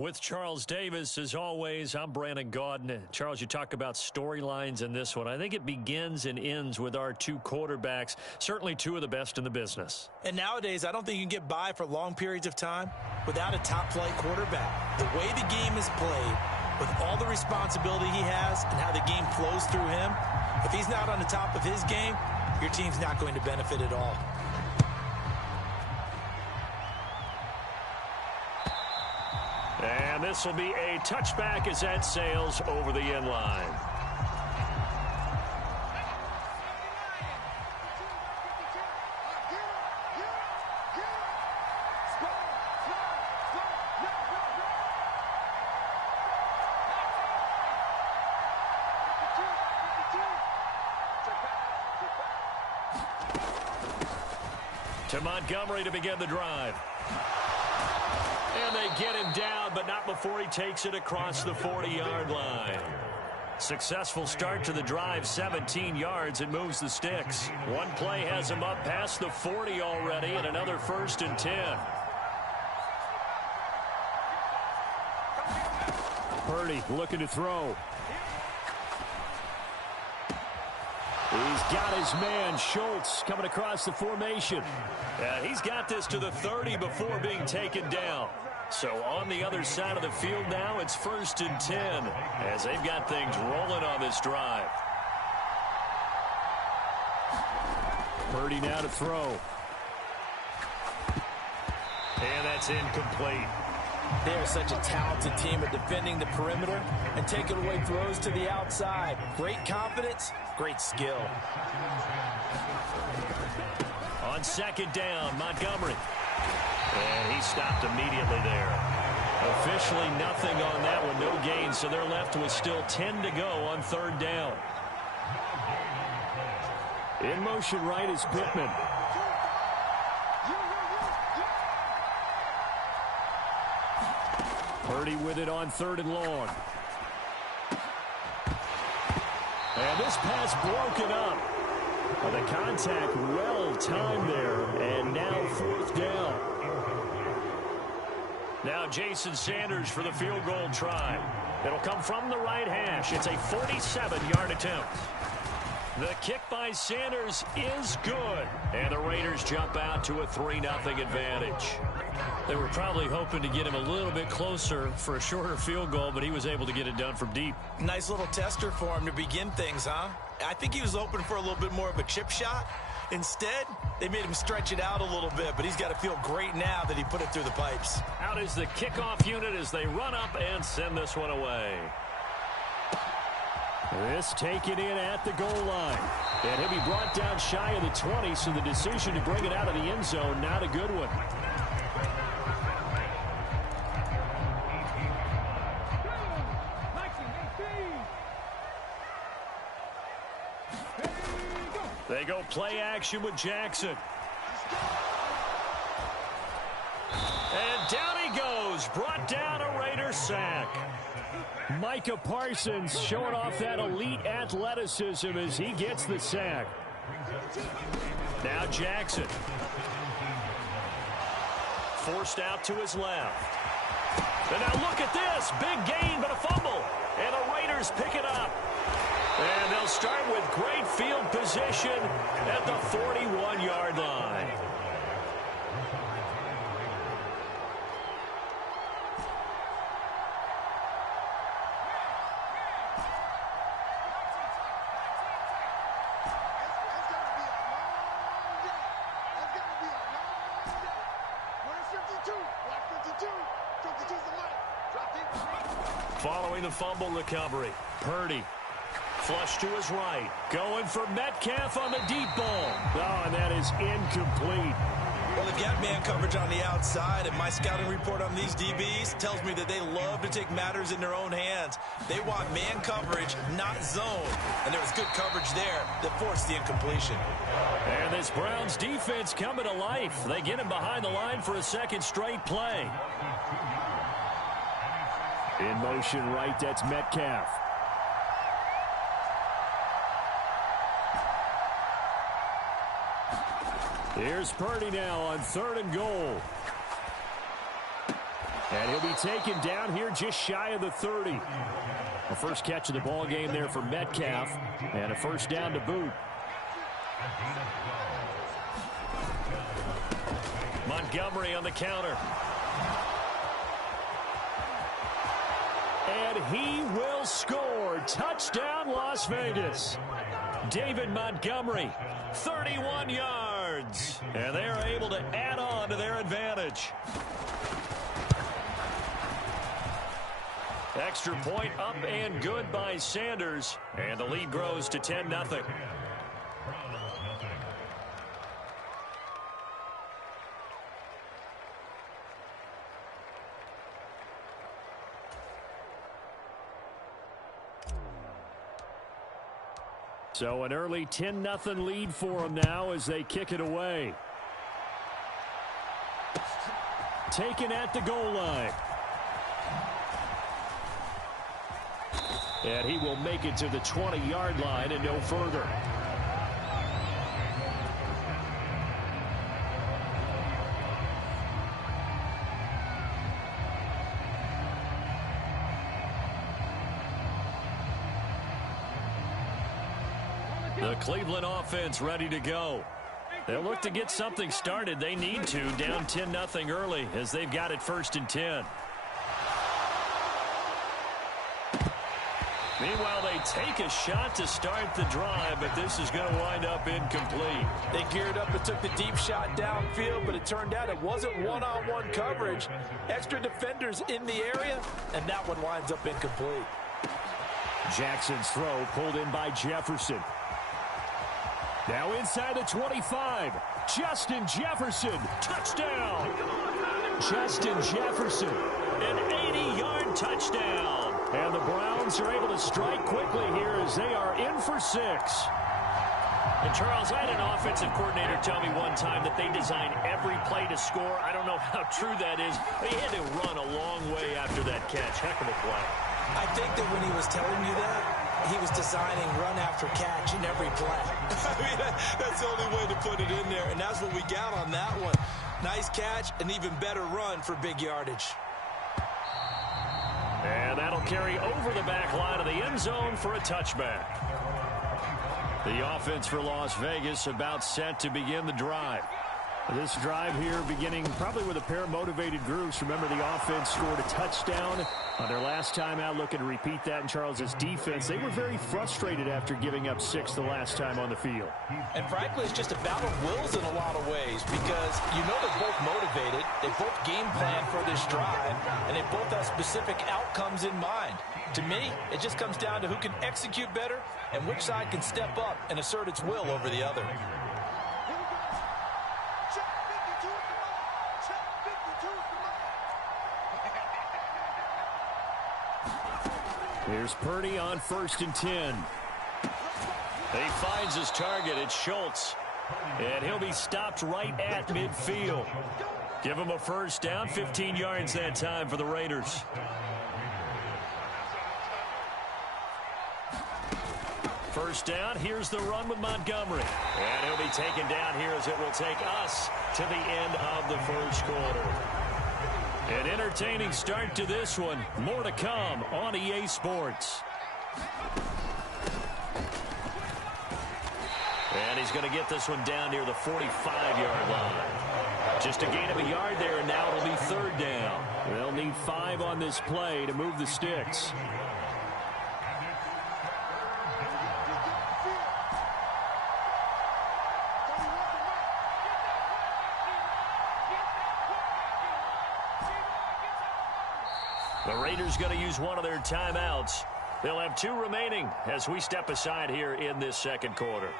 With Charles Davis, as always, I'm Brandon Gaudin. Charles, you talk about storylines in this one. I think it begins and ends with our two quarterbacks, certainly two of the best in the business. And nowadays, I don't think you can get by for long periods of time without a top-flight quarterback. The way the game is played, with all the responsibility he has and how the game flows through him, if he's not on the top of his game, your team's not going to benefit at all. And this will be a touchback as that sails over the end line. To Montgomery to begin the drive. And they get him down, but not before he takes it across the 40-yard line. Successful start to the drive, 17 yards. It moves the sticks. One play has him up past the 40 already, and another 1st and 10. Purdy looking to throw. He's got his man, Schultz, coming across the formation. He's got this to the 30 before being taken down. So on the other side of the field now, it's 1st and 10 as they've got things rolling on this drive. Purdy now to throw. And that's incomplete. They are such a talented team at defending the perimeter and taking away throws to the outside. Great confidence, great skill. On 2nd down, Montgomery. And he stopped immediately there. Officially nothing on that one, no gain, so they're left with still 10 to go on 3rd down. In motion right is Pittman. Purdy with it on 3rd and long. And this pass broken up. The contact well timed there, and now 4th down. Now Jason Sanders for the field goal try. It'll come from the right hash. It's a 47-yard attempt. The kick by Sanders is good, and the Raiders jump out to a 3-0 advantage. They were probably hoping to get him a little bit closer for a shorter field goal, but he was able to get it done from deep. Nice little tester for him to begin things, huh? I think he was hoping for a little bit more of a chip shot. Instead, they made him stretch it out a little bit, but he's got to feel great now that he put it through the pipes. Out is the kickoff unit as they run up and send this one away. This taken in at the goal line. And he'll be brought down shy of the 20, so the decision to bring it out of the end zone, not a good one. They go play action with Jackson. And down he goes. Brought down a Raider sack. Micah Parsons showing off that elite athleticism as he gets the sack. Now Jackson. Forced out to his left. And now look at this. Big gain, but a fumble. And the Raiders pick it up. And they'll start with great field position at the 41-yard line. Following the fumble recovery, Purdy. Flush to his right. Going for Metcalf on the deep ball. Oh, and that is incomplete. Well, they've got man coverage on the outside, and my scouting report on these DBs tells me that they love to take matters in their own hands. They want man coverage, not zone. And there was good coverage there that forced the incompletion. And this Browns defense coming to life. They get him behind the line for a 2nd straight play. In motion right, that's Metcalf. Here's Purdy now on 3rd and goal. And he'll be taken down here just shy of the 30. The first catch of the ball game there for Metcalf, and a first down to boot. Montgomery on the counter. And he will score. Touchdown, Las Vegas. David Montgomery, 31 yards. And they are able to add on to their advantage. Extra point up and good by Sanders. And the lead grows to 10-0. So an early 10-0 lead for them now as they kick it away. Taken at the goal line. And he will make it to the 20-yard line and no further. The Cleveland offense ready to go. They'll look to get something started. They need to, down 10-0 early as they've got it 1st and 10. Meanwhile, they take a shot to start the drive, but this is going to wind up incomplete. They geared up and took the deep shot downfield, but it turned out it wasn't one-on-one coverage. Extra defenders in the area, and that one winds up incomplete. Jackson's throw pulled in by Jefferson. Now inside the 25. Justin Jefferson, touchdown. Justin Jefferson, an 80-yard touchdown. And the Browns are able to strike quickly here as they are in for 6. And Charles, I had an offensive coordinator tell me one time that they design every play to score. I don't know how true that is. They had to run a long way after that catch. Heck of a play. I think that when he was telling you that, he was designing run after catch in every play. I mean, that's the only way to put it in there, and that's what we got on that one. Nice catch, an even better run for big yardage. And that'll carry over the back line of the end zone for a touchback. The offense for Las Vegas about set to begin the drive. This drive here beginning probably with a pair of motivated groups. Remember, the offense scored a touchdown on their last time out. Looking to repeat that in Charles's defense. They were very frustrated after giving up 6 the last time on the field. And frankly, it's just a battle of wills in a lot of ways because you know they're both motivated. They both game plan for this drive, and they both have specific outcomes in mind. To me, it just comes down to who can execute better and which side can step up and assert its will over the other. Here's Purdy on 1st and 10. He finds his target. It's Schultz. And he'll be stopped right at midfield. Give him a first down. 15 yards that time for the Raiders. First down. Here's the run with Montgomery. And he'll be taken down here as it will take us to the end of the first quarter. An entertaining start to this one. More to come on EA Sports. And he's going to get this one down near the 45-yard line. Just a gain of a yard there, and now it'll be 3rd down. They'll need 5 on this play to move the sticks. The Raiders going to use one of their timeouts. They'll have 2 remaining as we step aside here in this second quarter.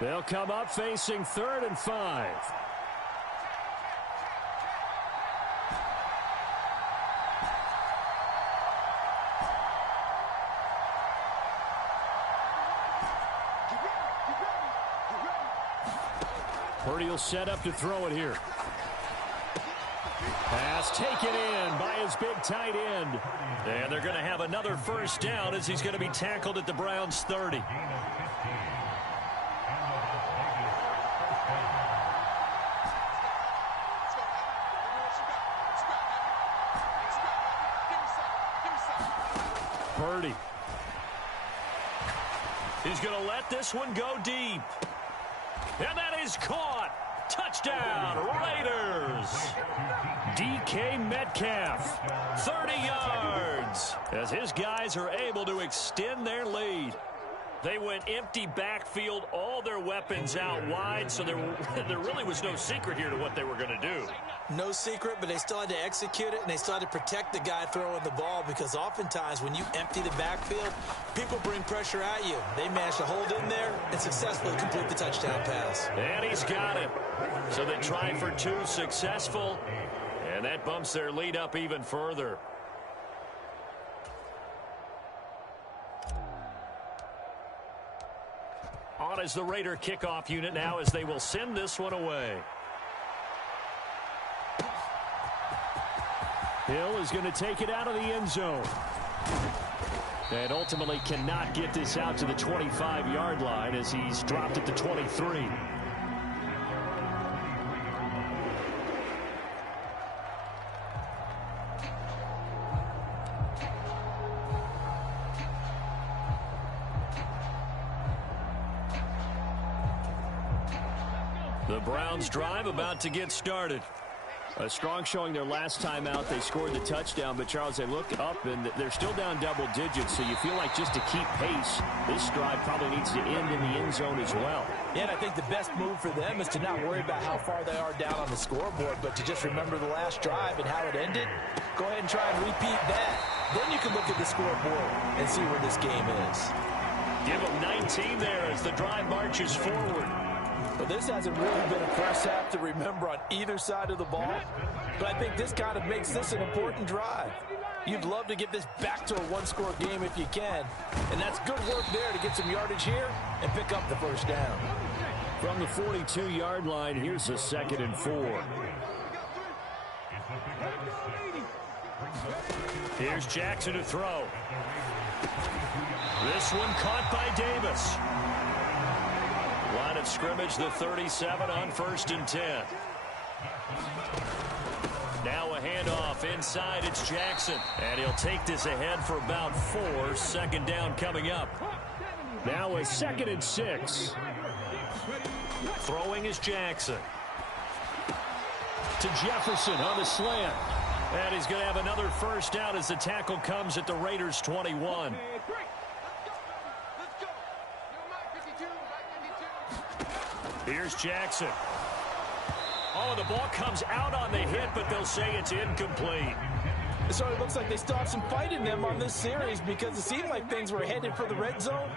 They'll come up facing 3rd and 5. Purdy will set up to throw it here. Pass taken in by his big tight end. And they're going to have another first down as he's going to be tackled at the Browns' 30. Purdy. He's going to let this one go deep. And that is caught. Touchdown, Raiders. DK Metcalf, 30 yards, as his guys are able to extend their lead. They went empty backfield, all their weapons out wide, so there really was no secret here to what they were going to do. No secret, but they still had to execute it, and they still had to protect the guy throwing the ball, because oftentimes when you empty the backfield, people bring pressure at you. They managed to hold in there and successfully complete the touchdown pass. And he's got it. So they tried for two, successful, and that bumps their lead up even further. On is the Raider kickoff unit now as they will send this one away. Hill is going to take it out of the end zone. And ultimately cannot get this out to the 25-yard line as he's dropped at the 23. The Browns drive about to get started. A strong showing their last time out. They scored the touchdown, but Charles, they look up and they're still down double digits, so you feel like just to keep pace, this drive probably needs to end in the end zone as well. Yeah, and I think the best move for them is to not worry about how far they are down on the scoreboard, but to just remember the last drive and how it ended. Go ahead and try and repeat that. Then you can look at the scoreboard and see where this game is. Give them 19 there as the drive marches forward. But this hasn't really been a first half to remember on either side of the ball. But I think this kind of makes this an important drive. You'd love to get this back to a one-score game if you can. And that's good work there to get some yardage here and pick up the first down. From the 42-yard line, here's a 2nd and 4. Here's Jackson to throw. This one caught by Davis. Line of scrimmage, the 37 on 1st and 10. Now a handoff inside. It's Jackson. And he'll take this ahead for about 4. 2nd down coming up. Now a 2nd and 6. Throwing is Jackson. To Jefferson on the slant. And he's going to have another first down as the tackle comes at the Raiders' 21. Here's Jackson. Oh, the ball comes out on the hit, but they'll say it's incomplete. So it looks like they still have some fight in them on this series because it seemed like things were headed for the red zone.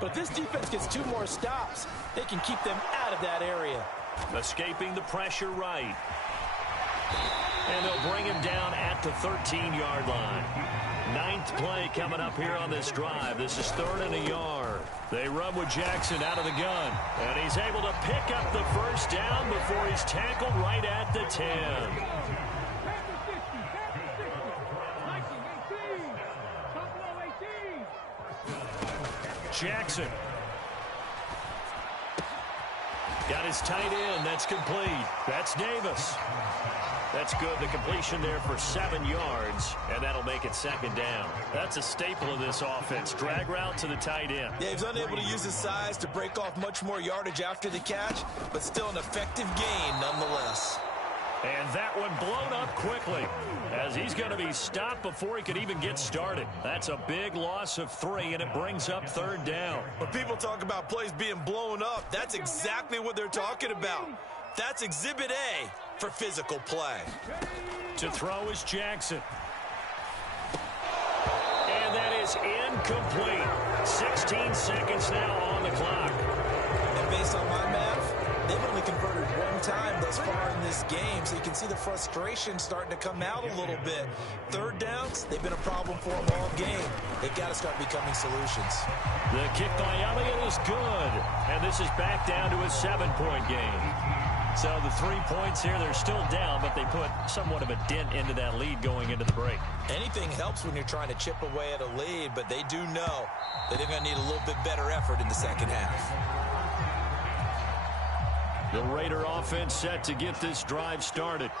But if this defense gets 2 more stops, they can keep them out of that area. Escaping the pressure right. And they'll bring him down at the 13-yard line. 9th play coming up here on this drive. This is 3rd and a yard. They run with Jackson out of the gun. And he's able to pick up the first down before he's tackled right at the 10. Jackson. Got his tight end. That's complete. That's Davis. That's good. The completion there for 7 yards, and that'll make it 2nd down. That's a staple of this offense. Drag route to the tight end. Yeah, he's unable to use his size to break off much more yardage after the catch, but still an effective gain nonetheless. And that one blown up quickly as he's going to be stopped before he could even get started. That's a big loss of 3, and it brings up 3rd down. When people talk about plays being blown up, that's exactly what they're talking about. That's Exhibit A for physical play. To throw is Jackson. And that is incomplete. 16 seconds now on the clock. And based on my math, they've only converted 1 time thus far in this game, so you can see the frustration starting to come out a little bit. 3rd downs, they've been a problem for them all game. They've got to start becoming solutions. The kick by Elliott is good. And this is back down to a 7-point game. So the 3 points here, they're still down, but they put somewhat of a dent into that lead going into the break. Anything helps when you're trying to chip away at a lead, but they do know that they're going to need a little bit better effort in the second half. The Raider offense set to get this drive started.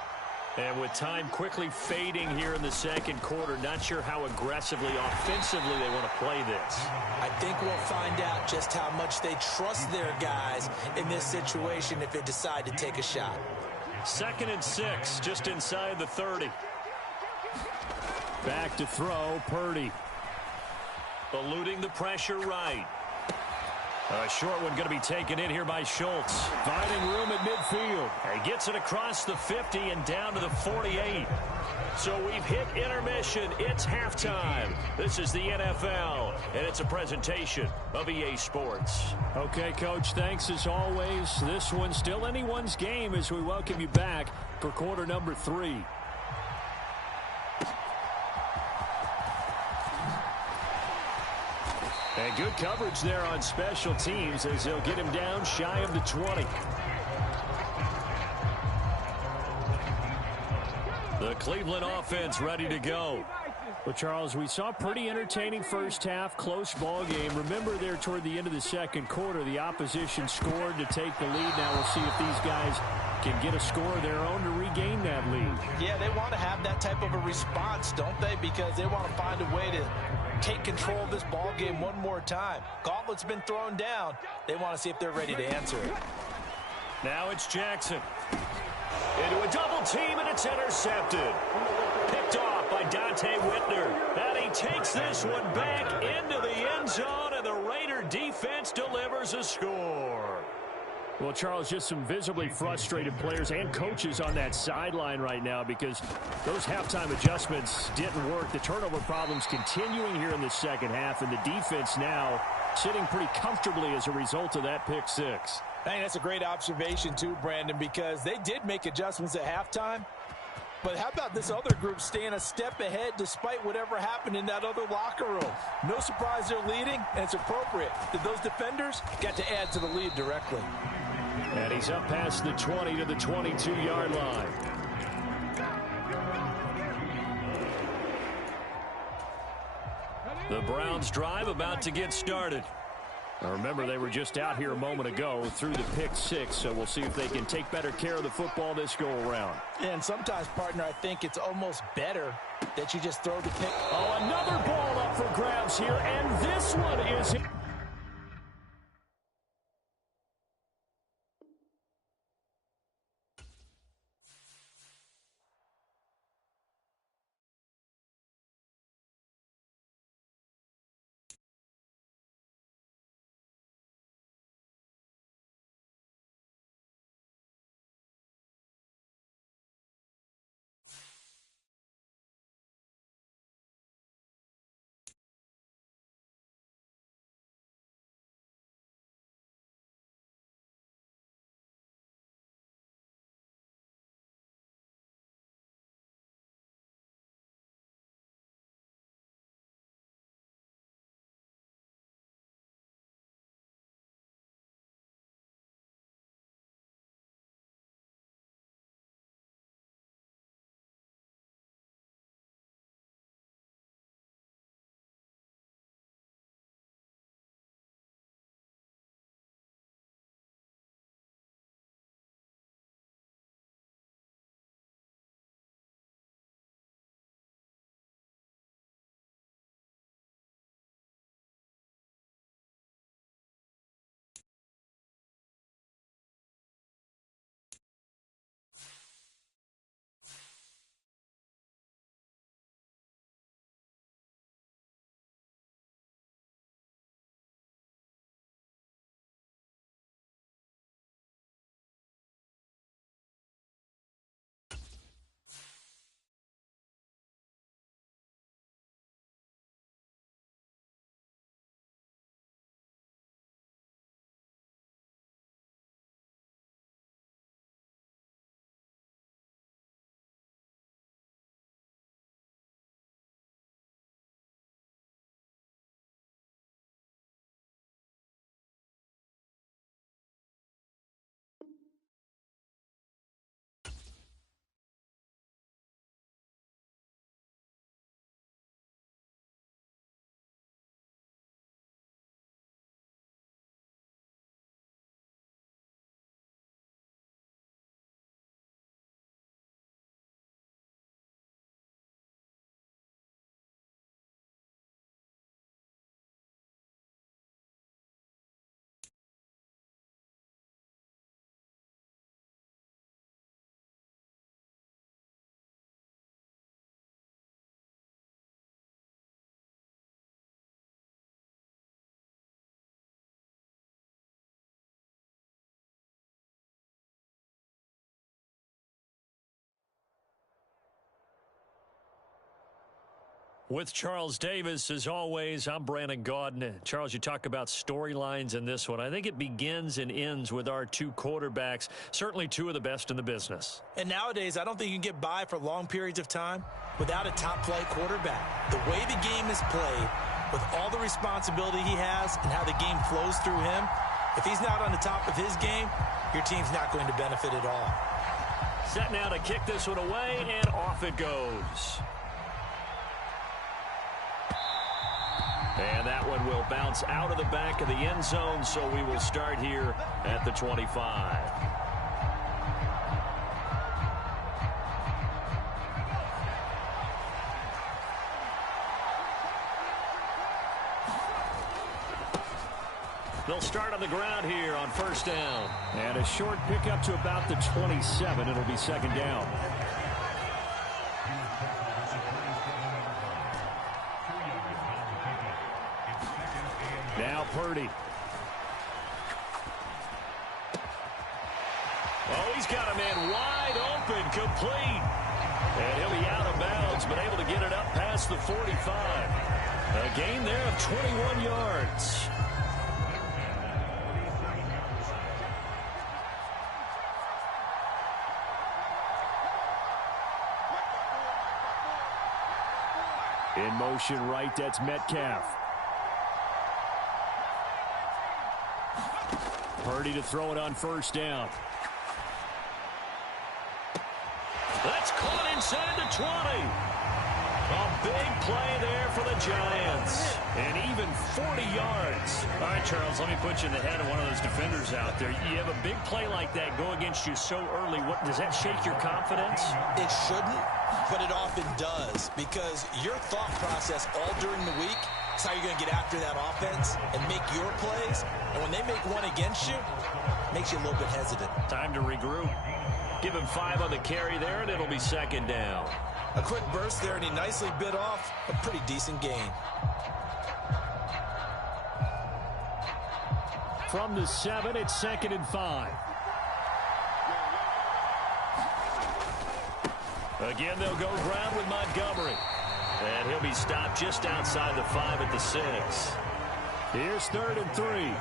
And with time quickly fading here in the second quarter, not sure how aggressively, offensively they want to play this. I think we'll find out just how much they trust their guys in this situation if they decide to take a shot. 2nd and 6, just inside the 30. Back to throw, Purdy. Eluding the pressure right. A short one going to be taken in here by Schultz. Finding room at midfield. He gets it across the 50 and down to the 48. So we've hit intermission. It's halftime. This is the NFL, and it's a presentation of EA Sports. Okay, Coach, thanks as always. This one's still anyone's game as we welcome you back for quarter number 3. And good coverage there on special teams as they'll get him down shy of the 20. The Cleveland offense ready to go. Well, Charles, we saw a pretty entertaining first half, close ball game. Remember there toward the end of the second quarter, the opposition scored to take the lead. Now we'll see if these guys can get a score of their own to regain that lead. Yeah, they want to have that type of a response, don't they? Because they want to find a way to take control of this ball game one more time. Gauntlet's been thrown down. They want to see if they're ready to answer it. Now it's Jackson. Into a double team, and it's intercepted. Picked off by Dante Whitner. And he takes this one back into the end zone, and the Raider defense delivers a score. Well, Charles, just some visibly frustrated players and coaches on that sideline right now because those halftime adjustments didn't work. The turnover problems continuing here in the second half, and the defense now sitting pretty comfortably as a result of that pick six. I think that's a great observation too, Brandon, because they did make adjustments at halftime. But how about this other group staying a step ahead despite whatever happened in that other locker room? No surprise they're leading, and it's appropriate that those defenders got to add to the lead directly. And he's up past the 20 to the 22-yard line. The Browns drive about to get started. Now remember, they were just out here a moment ago through the pick six, so we'll see if they can take better care of the football this go-around. And sometimes, partner, I think it's almost better that you just throw the pick. Oh, another ball up for grabs here, and this one is... With Charles Davis, as always, I'm Brandon Gaudin. Charles, you talk about storylines in this one. I think it begins and ends with our two quarterbacks, certainly two of the best in the business. And nowadays, I don't think you can get by for long periods of time without a top-flight quarterback. The way the game is played, with all the responsibility he has and how the game flows through him, if he's not on the top of his game, your team's not going to benefit at all. Set now to kick this one away, and off it goes. And that one will bounce out of the back of the end zone, so we will start here at the 25. They'll start on the ground here on first down. And a short pickup to about the 27. It'll be second down. Now Purdy. Oh, he's got a man wide open, complete. And he'll be out of bounds, but able to get it up past the 45. A gain there of 21 yards. In motion right, that's Metcalf. Purdy to throw it on first down. That's caught inside the 20. A big play there for the Giants. And even 40 yards. All right, Charles, let me put you in the head of one of those defenders out there. You have a big play like that go against you so early. What, does that shake your confidence? It shouldn't, but it often does, because your thought process all during the week is how you're going to get after that offense and make your plays. And when they make one against you, it makes you a little bit hesitant. Time to regroup. Give him 5 on the carry there, and it'll be second down. A quick burst there, and he nicely bit off a pretty decent gain. From the 7, it's 2nd and 5. Again, they'll go ground with Montgomery. And he'll be stopped just outside the 5 at the 6. Here's 3rd and 3.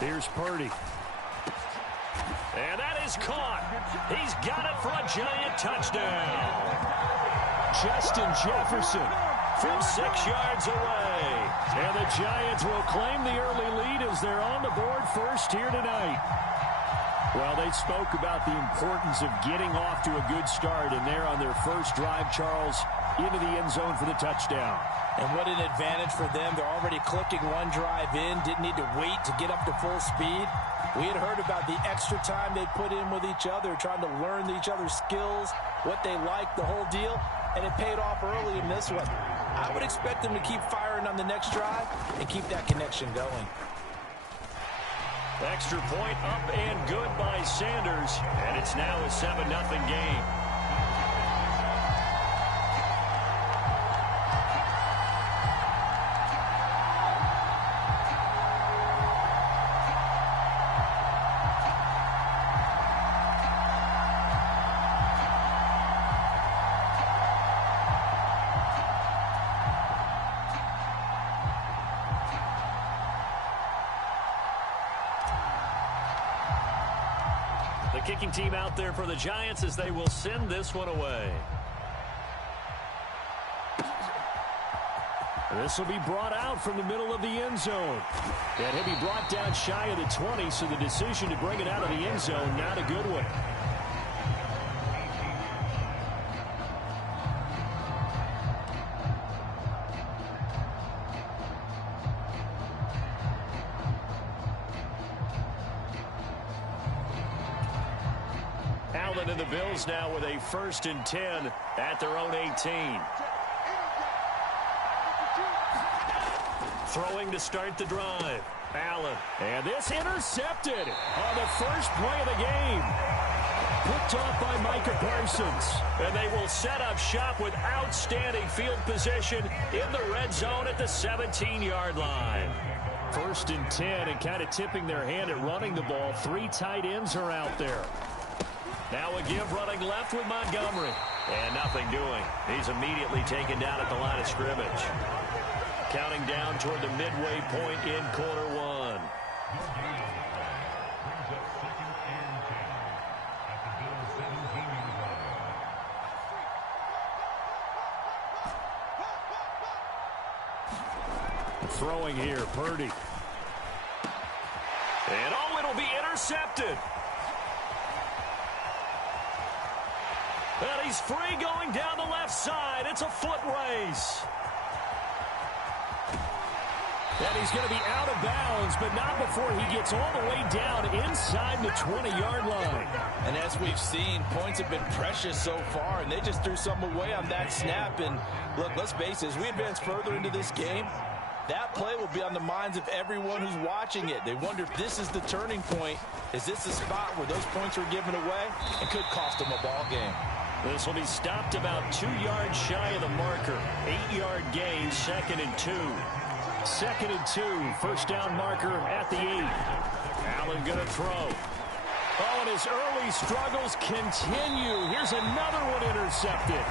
Here's Purdy. And that is caught. He's got it for a Giant touchdown. Justin Jefferson from 6 yards away. And the Giants will claim the early lead as they're on the board first here tonight. Well, they spoke about the importance of getting off to a good start, and they're on their first drive, Charles, into the end zone for the touchdown. And what an advantage for them. They're already clicking one drive in, didn't need to wait to get up to full speed. We had heard about the extra time they put in with each other, trying to learn each other's skills, what they like, the whole deal, and it paid off early in this one. I would expect them to keep firing on the next drive and keep that connection going. Extra point up and good by Sanders, and it's now a 7-0 game. Kicking team out there for the Giants as they will send this one away. This will be brought out from the middle of the end zone. And he'll be brought down shy of the 20, so the decision to bring it out of the end zone, not a good one. And the Bills now with a 1st and 10 at their own 18. Throwing to start the drive. Allen. And this intercepted on the first play of the game. Picked off by Micah Parsons. And they will set up shop with outstanding field position in the red zone at the 17-yard line. First and 10, and kind of tipping their hand at running the ball. 3 tight ends are out there. Now a give running left with Montgomery. And nothing doing. He's immediately taken down at the line of scrimmage. Counting down toward the midway point in quarter one. Throwing here, Purdy. And oh, it'll be intercepted. And he's free going down the left side. It's a foot race. And he's going to be out of bounds, but not before he gets all the way down inside the 20-yard line. And as we've seen, points have been precious so far, and they just threw some away on that snap. And look, let's face it, as we advance further into this game, that play will be on the minds of everyone who's watching it. They wonder if this is the turning point. Is this the spot where those points are given away? It could cost them a ball game. This will be stopped about 2 yards shy of the marker. 8-yard gain, 2nd and 2. 2nd and 2, first down marker at the 8. Allen going to throw. Oh, and his early struggles continue. Here's another one intercepted.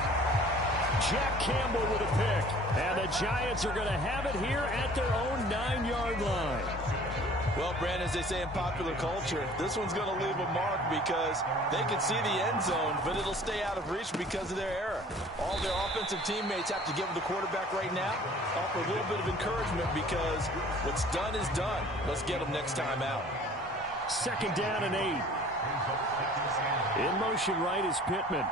Jack Campbell with a pick. And the Giants are going to have it here at their own 9-yard line. Well, Brandon, as they say in popular culture, this one's going to leave a mark because they can see the end zone, but it'll stay out of reach because of their error. All their offensive teammates have to give the quarterback right now, offer a little bit of encouragement because what's done is done. Let's get them next time out. 2nd down and 8. In motion right is Pittman.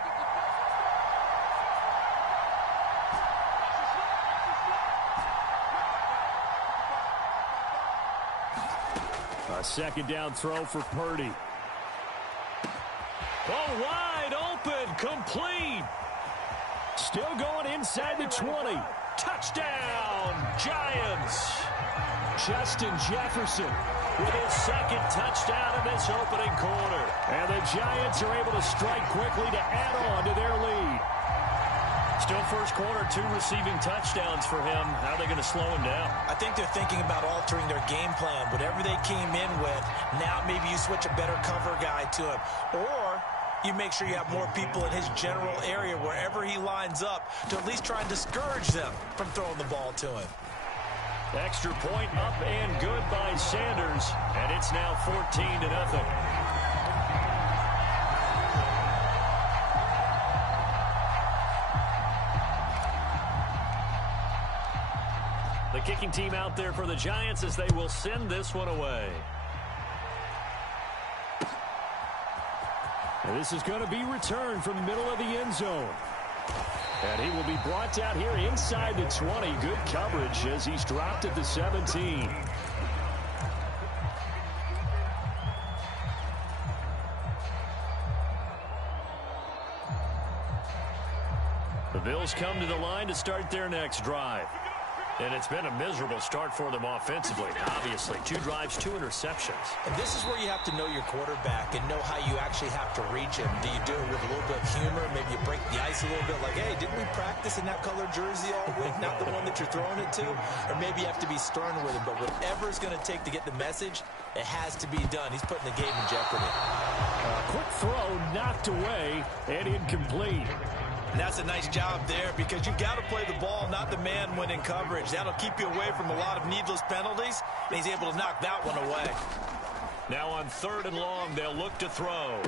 A 2nd down throw for Purdy. Oh, wide open, complete. Still going inside the 20. Touchdown, Giants. Justin Jefferson with his 2nd touchdown in this opening quarter. And the Giants are able to strike quickly to add on to their lead. Still first quarter, 2 receiving touchdowns for him. How are they going to slow him down? I think they're thinking about altering their game plan. Whatever they came in with, now maybe you switch a better cover guy to him. Or you make sure you have more people in his general area wherever he lines up to at least try and discourage them from throwing the ball to him. Extra point up and good by Sanders. And it's now 14-0. The kicking team out there for the Giants as they will send this one away. And this is going to be returned from the middle of the end zone. And he will be brought down here inside the 20. Good coverage as he's dropped at the 17. The Bills come to the line to start their next drive. And it's been a miserable start for them offensively. Obviously, 2 drives, 2 interceptions. And this is where you have to know your quarterback and know how you actually have to reach him. Do you do it with a little bit of humor? Maybe you break the ice a little bit like, hey, didn't we practice in that color jersey all week? Not the one that you're throwing it to? Or maybe you have to be stern with him. But whatever it's going to take to get the message, it has to be done. He's putting the game in jeopardy. Quick throw knocked away and incomplete. And that's a nice job there because you've got to play the ball, not the man when in coverage. That'll keep you away from a lot of needless penalties, and he's able to knock that one away. Now on 3rd and long, they'll look to throw.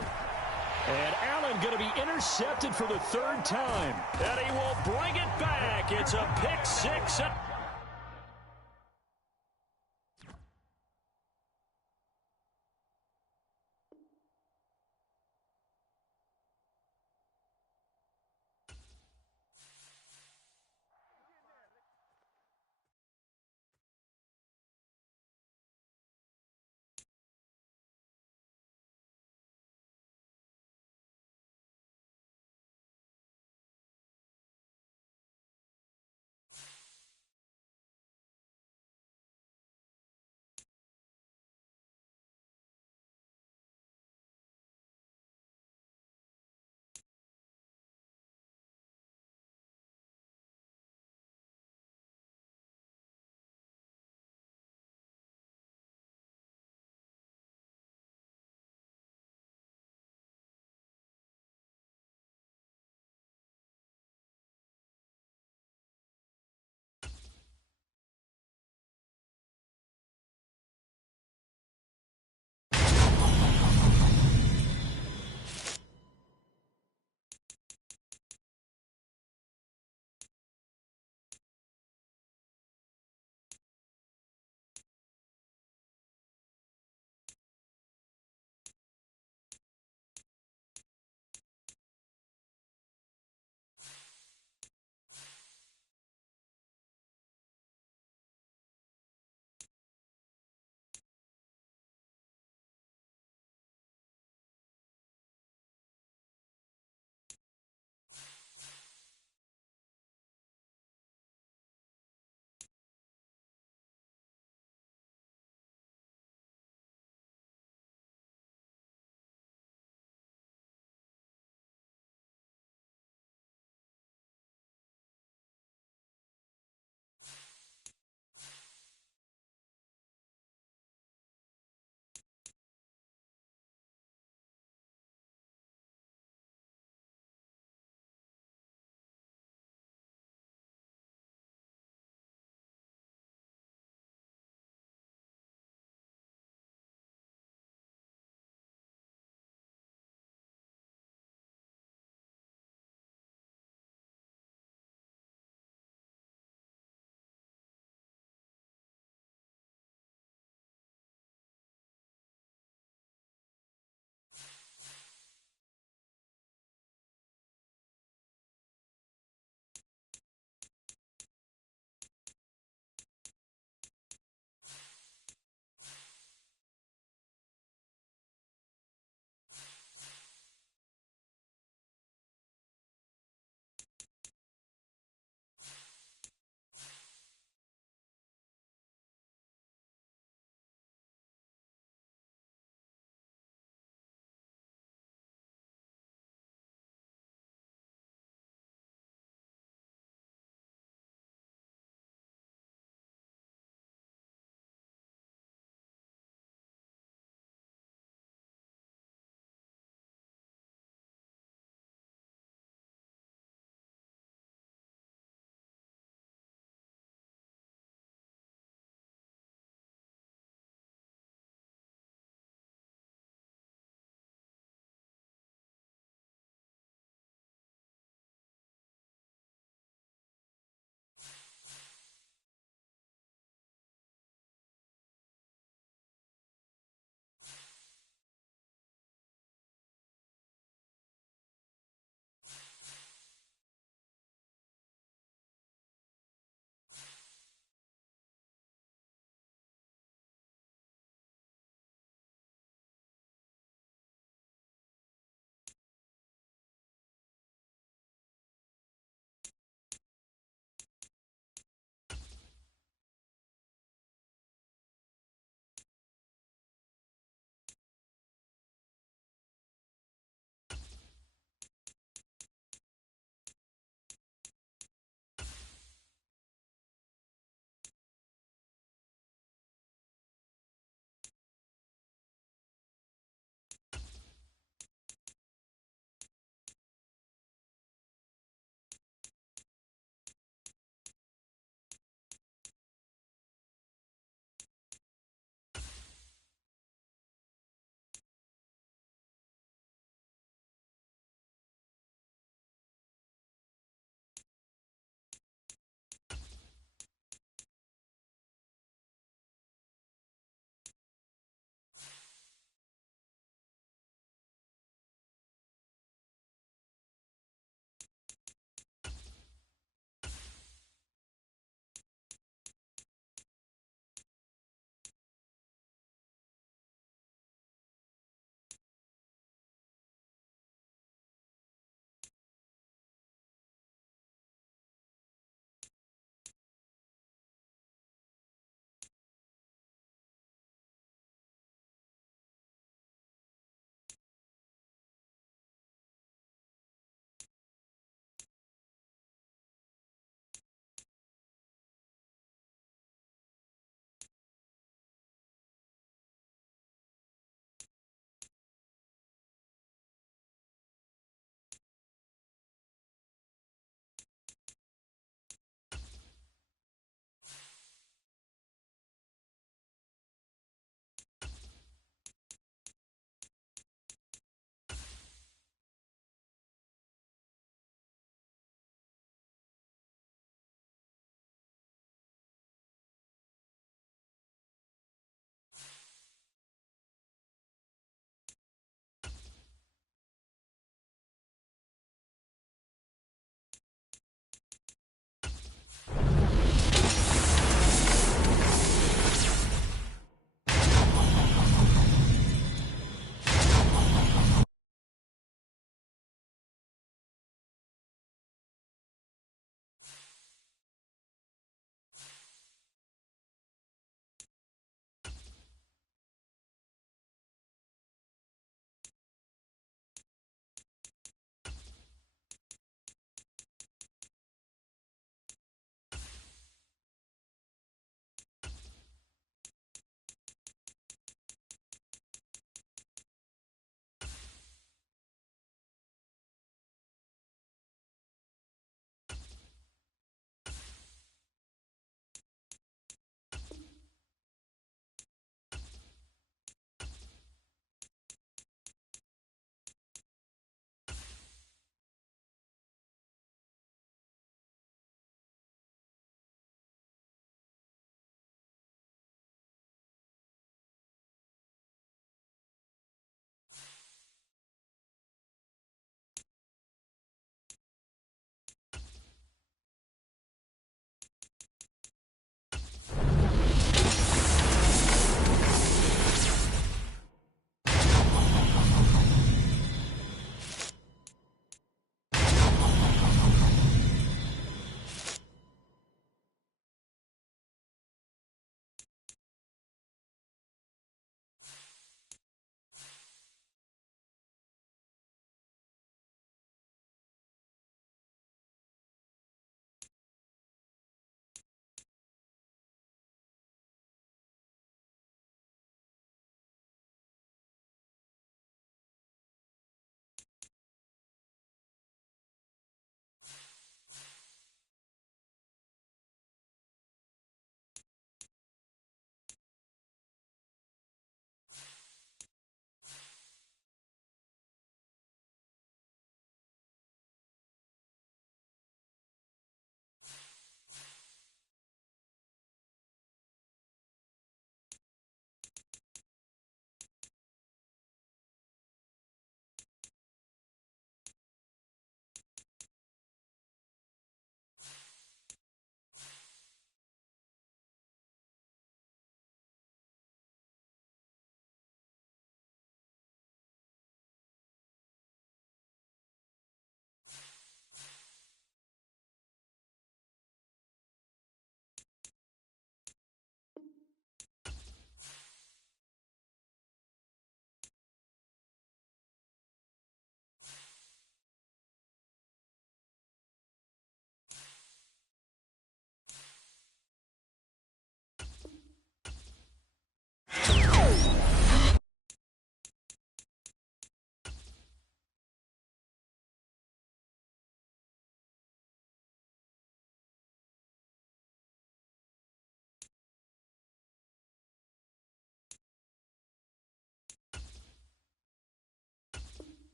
And Allen going to be intercepted for the 3rd time. And he will bring it back. It's a pick 6.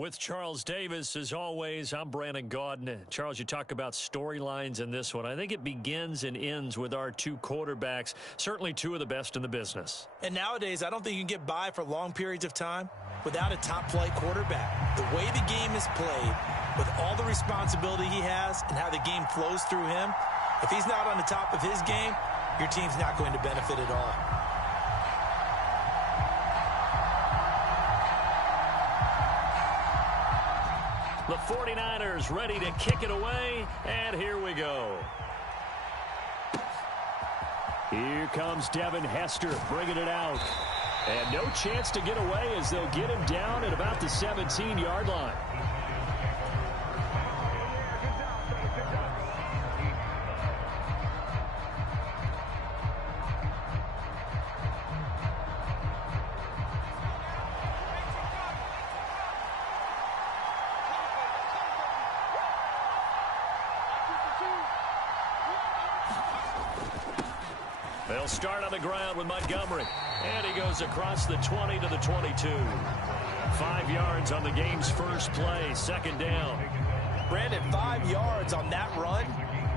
With Charles Davis, as always, I'm Brandon Gaudin. Charles, you talk about storylines in this one. I think it begins and ends with our two quarterbacks, certainly two of the best in the business. And nowadays, I don't think you can get by for long periods of time without a top-flight quarterback. The way the game is played, with all the responsibility he has and how the game flows through him, if he's not on the top of his game, your team's not going to benefit at all. The 49ers ready to kick it away, and here we go. Here comes Devin Hester bringing it out. And no chance to get away as they'll get him down at about the 17-yard line. They'll start on the ground with Montgomery. And he goes across the 20 to the 22. 5 yards on the game's first play, second down. Brandon, 5 yards on that run.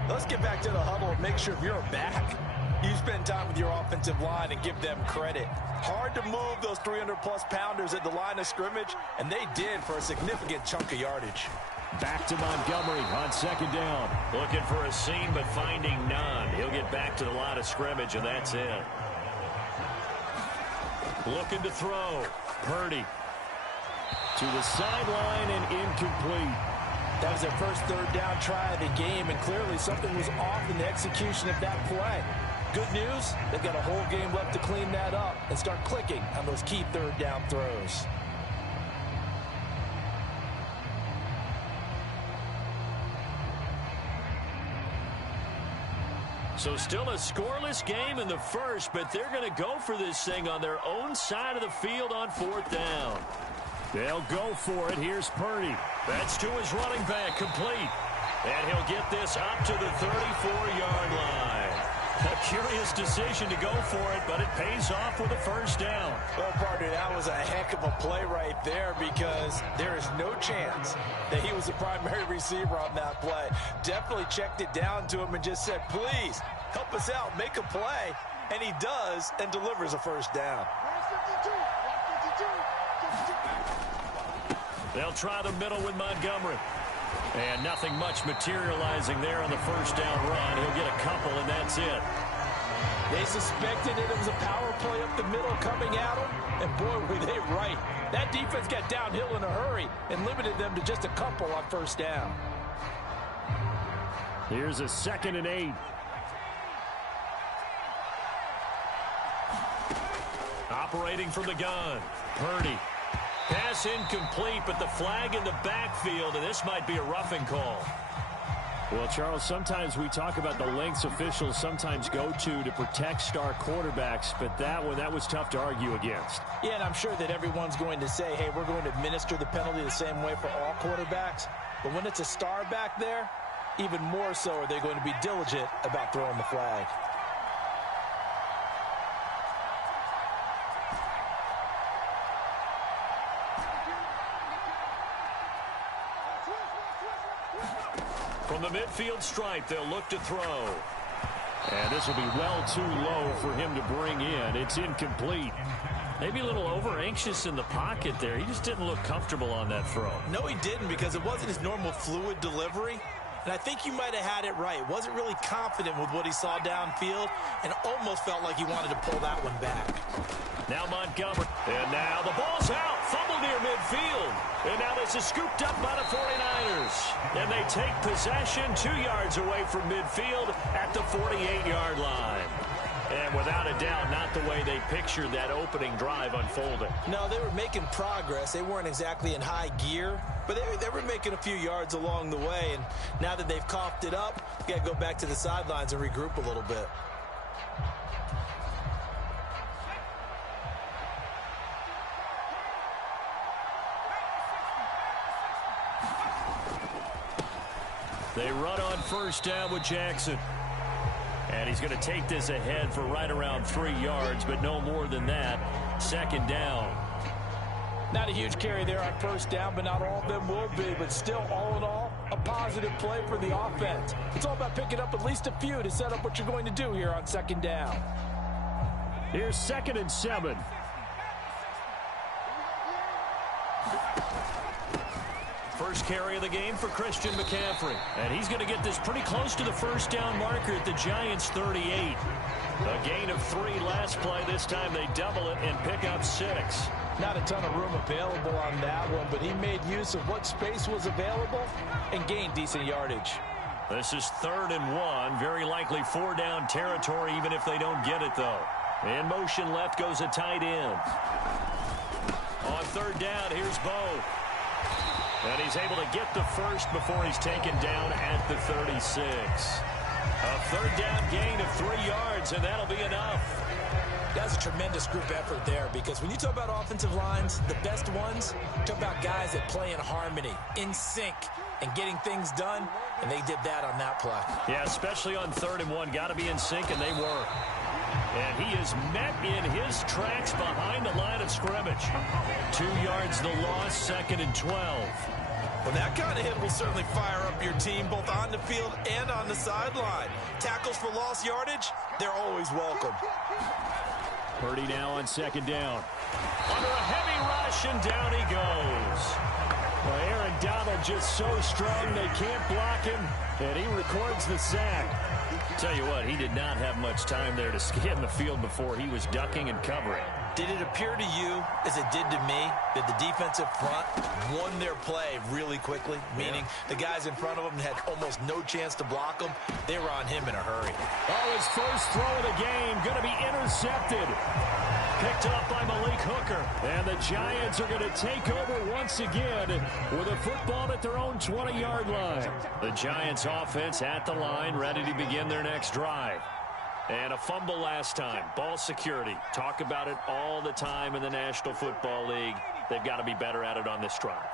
Let's get back to the huddle and make sure you're back. You spend time with your offensive line and give them credit. Hard to move those 300-plus pounders at the line of scrimmage, and they did for a significant chunk of yardage. Back to Montgomery on second down. Looking for a seam, but finding none. He'll get back to the line of scrimmage, and that's it. Looking to throw. Purdy. To the sideline and incomplete. That was their first third down try of the game, and clearly something was off in the execution of that play. Good news, they've got a whole game left to clean that up and start clicking on those key third down throws. So still a scoreless game in the first, but they're going to go for this thing on their own side of the field on fourth down. They'll go for it. Here's Purdy. That's to his running back, complete. And he'll get this up to the 34-yard line. A curious decision to go for it, but it pays off with a first down. Well, partner, that was a heck of a play right there because there is no chance that he was the primary receiver on that play. Definitely checked it down to him and just said, please, help us out, make a play. And he does and delivers a first down. They'll try the middle with Montgomery. And nothing much materializing there on the first down run. He'll get a couple, and that's it. They suspected that it was a power play up the middle coming at them, and boy, were they right. That defense got downhill in a hurry and limited them to just a couple on first down. Here's a 2nd and 8. Operating from the gun, Purdy. Pass incomplete, but the flag in the backfield, and this might be a roughing call. Well, Charles, sometimes we talk about the lengths officials sometimes go to protect star quarterbacks, but that was tough to argue against. Yeah, and I'm sure that everyone's going to say, hey, we're going to administer the penalty the same way for all quarterbacks. But when it's a star back there, even more so are they going to be diligent about throwing the flag. From the midfield stripe, they'll look to throw. And this will be well too low for him to bring in. It's incomplete. Maybe a little over-anxious in the pocket there. He just didn't look comfortable on that throw. No, he didn't, because it wasn't his normal fluid delivery. And I think you might have had it right. Wasn't really confident with what he saw downfield and almost felt like he wanted to pull that one back. Now Montgomery. And now the ball's out. Fumble near midfield. And now this is scooped up by the 49ers. And they take possession 2 yards away from midfield at the 48-yard line. And without a doubt, not the way they pictured that opening drive unfolding. No, they were making progress. They weren't exactly in high gear, but they were making a few yards along the way. And now that they've coughed it up, you got to go back to the sidelines and regroup a little bit. They run on first down with Jackson. And he's going to take this ahead for right around 3 yards, but no more than that. Second down. Not a huge carry there on first down, but not all of them will be. But still, all in all, a positive play for the offense. It's all about picking up at least a few to set up what you're going to do here on second down. Here's 2nd and 7. First carry of the game for Christian McCaffrey. And he's going to get this pretty close to the first down marker at the Giants' 38. A gain of 3 last play. This time they double it and pick up 6. Not a ton of room available on that one, but he made use of what space was available and gained decent yardage. This is 3rd and 1. Very likely 4-down territory, even if they don't get it, though. In motion left goes a tight end. On 3rd down, here's Bo. And he's able to get the first before he's taken down at the 36. A 3rd down gain of 3 yards, and that'll be enough. That's a tremendous group effort there, because when you talk about offensive lines, the best ones, talk about guys that play in harmony, in sync, and getting things done, and they did that on that play. Yeah, especially on 3rd and 1. Got to be in sync, and they were. And he is met in his tracks behind the line of scrimmage. 2 yards the loss, 2nd and 12. Well, that kind of hit will certainly fire up your team both on the field and on the sideline. Tackles for lost yardage, they're always welcome. Purdy now on 2nd down. Under a heavy rush, and down he goes. Well, Aaron Donald just so strong they can't block him, and he records the sack. Tell you what, he did not have much time there to scan the field before he was ducking and covering. Did it appear to you, as it did to me, that the defensive front won their play really quickly? Meaning the guys in front of him had almost no chance to block him. They were on him in a hurry. Oh, his first throw of the game going to be intercepted. Picked up by Malik Hooker. And the Giants are going to take over once again with a football at their own 20-yard line. The Giants offense at the line, ready to begin their next drive. And a fumble last time. Ball security. Talk about it all the time in the National Football League. They've got to be better at it on this drive.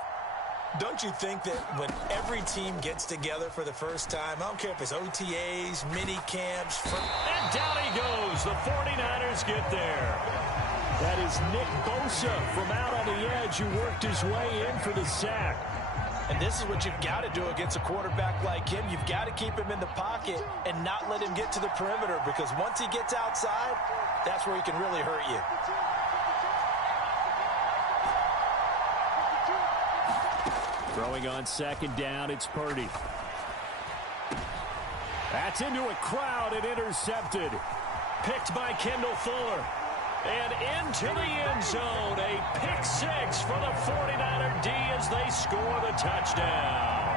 Don't you think that when every team gets together for the first time, I don't care if it's OTAs, mini camps. And down he goes. The 49ers get there. That is Nick Bosa from out on the edge who worked his way in for the sack. And this is what you've got to do against a quarterback like him. You've got to keep him in the pocket and not let him get to the perimeter, because once he gets outside, that's where he can really hurt you. Throwing on 2nd down, it's Purdy. That's into a crowd and intercepted. Picked by Kendall Fuller. And into the end zone. A pick 6 for the 49er D as they score the touchdown.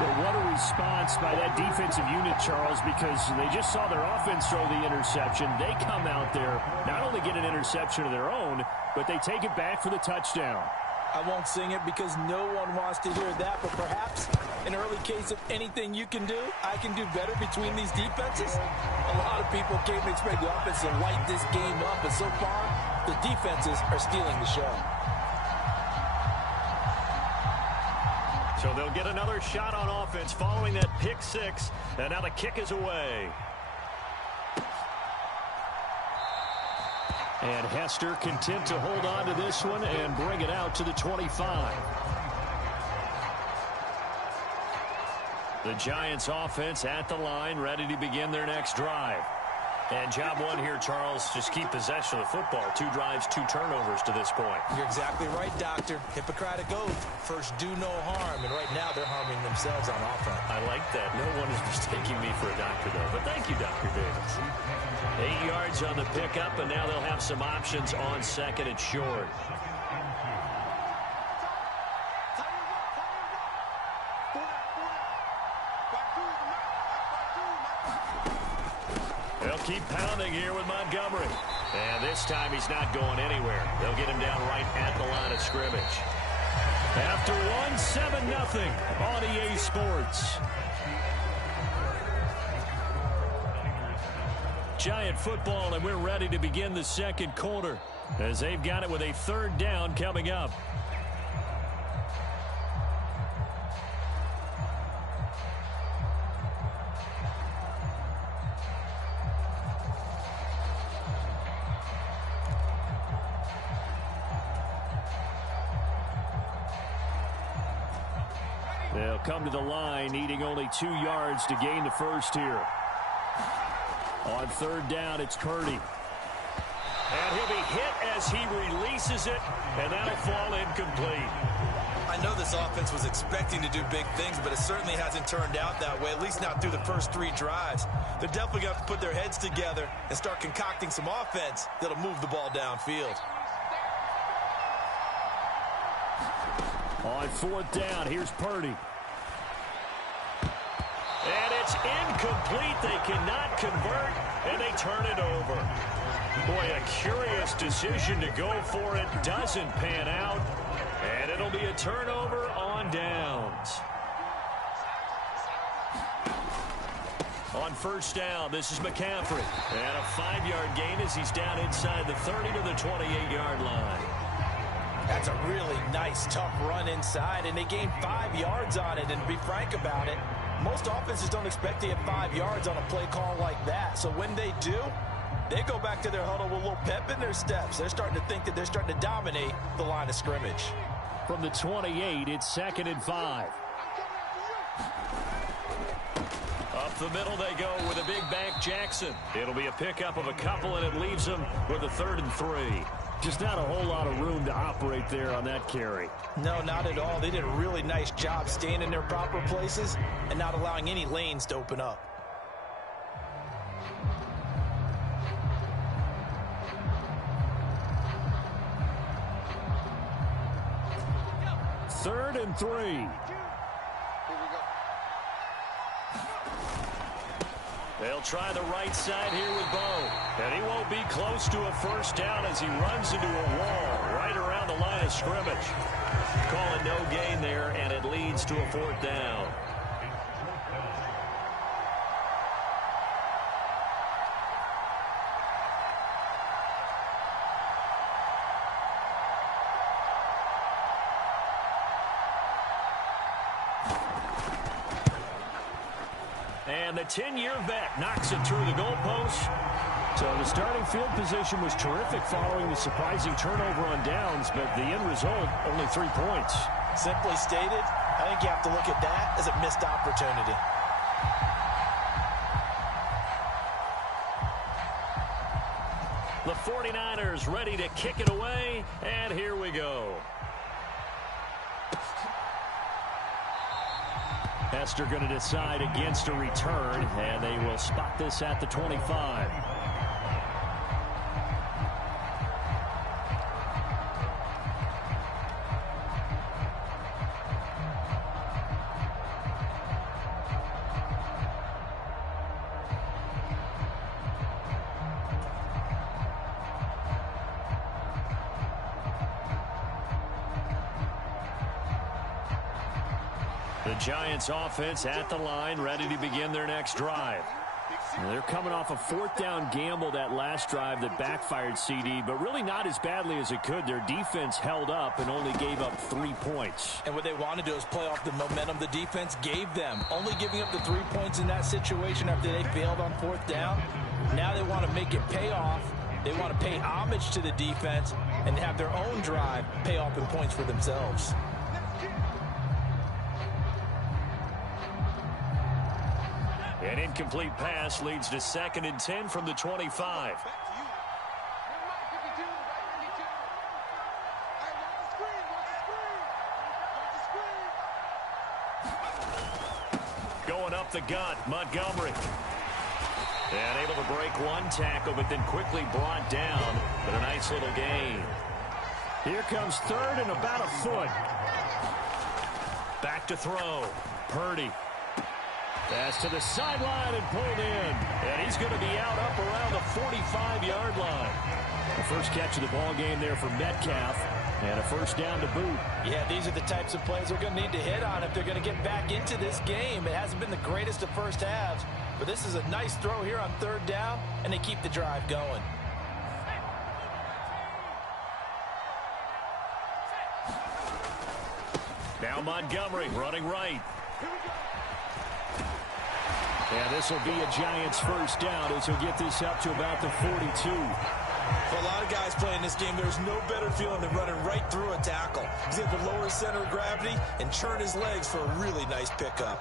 But what a response by that defensive unit, Charles, because they just saw their offense throw the interception. They come out there, not only get an interception of their own, but they take it back for the touchdown. I won't sing it because no one wants to hear that, but perhaps an early case of anything you can do, I can do better between these defenses. A lot of people came to expect the offense to light this game up, but so far, the defenses are stealing the show. So they'll get another shot on offense following that pick 6, and now the kick is away. And Hester content to hold on to this one and bring it out to the 25. The Giants offense at the line, ready to begin their next drive. And job one here, Charles, just keep possession of the football. 2 drives, 2 turnovers to this point. You're exactly right, Doctor. Hippocratic oath. First, do no harm. And right now, they're harming themselves on offense. I like that. No one is mistaking me for a doctor, though. But thank you, Dr. Davis. 8 yards on the pickup, and now they'll have some options on 2nd and short. They'll keep pounding here with Montgomery. And this time he's not going anywhere. They'll get him down right at the line of scrimmage. After one, 7-0 on EA Sports. Giant football, and we're ready to begin the second quarter as they've got it with a 3rd down coming up. They'll come to the line, needing only 2 yards to gain the first here. On third down, it's Purdy. And he'll be hit as he releases it, and that'll fall incomplete. I know this offense was expecting to do big things, but it certainly hasn't turned out that way, at least not through the first 3 drives. They're definitely going to have to put their heads together and start concocting some offense that'll move the ball downfield. On fourth down, here's Purdy. And it's incomplete. They cannot convert, and they turn it over. Boy, a curious decision to go for it. Doesn't pan out, and it'll be a turnover on downs. On first down, this is McCaffrey. And a 5-yard gain as he's down inside the 30 to the 28-yard line. That's a really nice, tough run inside, and they gained 5 yards on it. And to be frank about it, most offenses don't expect to get 5 yards on a play call like that. So when they do, they go back to their huddle with a little pep in their steps. They're starting to think that they're starting to dominate the line of scrimmage. From the 28, it's 2nd and 5. Up the middle they go with a big back Jackson. It'll be a pickup of a couple, and it leaves them with a 3rd and 3. Just not a whole lot of room to operate there on that carry. No, not at all. They did a really nice job staying in their proper places and not allowing any lanes to open up. Third and 3. They'll try the right side here with Bo. And he won't be close to a first down as he runs into a wall right around the line of scrimmage. Calling no gain there, and it leads to a 4th down. And the 10-year vet knocks it through the goalpost. So the starting field position was terrific following the surprising turnover on downs, but the end result, only 3 points. Simply stated, I think you have to look at that as a missed opportunity. The 49ers ready to kick it away, and here we go. Hester going to decide against a return, and they will spot this at the 25. The Giants offense at the line, ready to begin their next drive. They're coming off a 4th down gamble that last drive that backfired, CD, but really not as badly as it could. Their defense held up and only gave up 3 points. And what they want to do is play off the momentum the defense gave them. Only giving up the 3 points in that situation after they failed on 4th down. Now they want to make it pay off. They want to pay homage to the defense and have their own drive pay off in points for themselves. An incomplete pass leads to 2nd and 10 from the 25. Going up the gut, Montgomery. And able to break one tackle, but then quickly brought down. But a nice little gain. Here comes 3rd and about a foot. Back to throw. Purdy. Pass to the sideline and pulled in. And he's going to be out up around the 45-yard line. The first catch of the ball game there for Metcalf. And a first down to boot. Yeah, these are the types of plays they're going to need to hit on if they're going to get back into this game. It hasn't been the greatest of first halves, but this is a nice throw here on 3rd down, and they keep the drive going. Now Montgomery running right. And this will be a Giants first down as he'll get this up to about the 42. For a lot of guys playing this game, there's no better feeling than running right through a tackle. He's able to lower his center of gravity and churn his legs for a really nice pickup.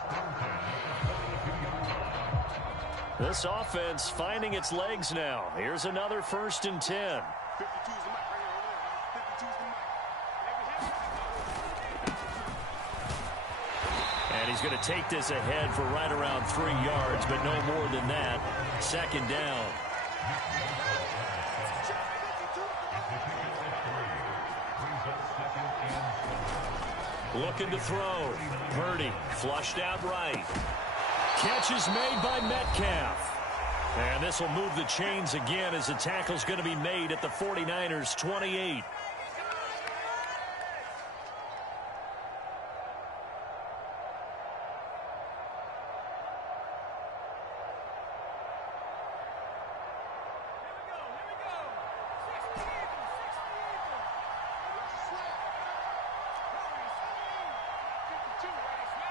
This offense finding its legs now. Here's another 1st and 10. And he's going to take this ahead for right around 3 yards, but no more than that. 2nd down. Looking to throw. Purdy flushed out right. Catch is made by Metcalf. And this will move the chains again as the tackle's going to be made at the 49ers' 28.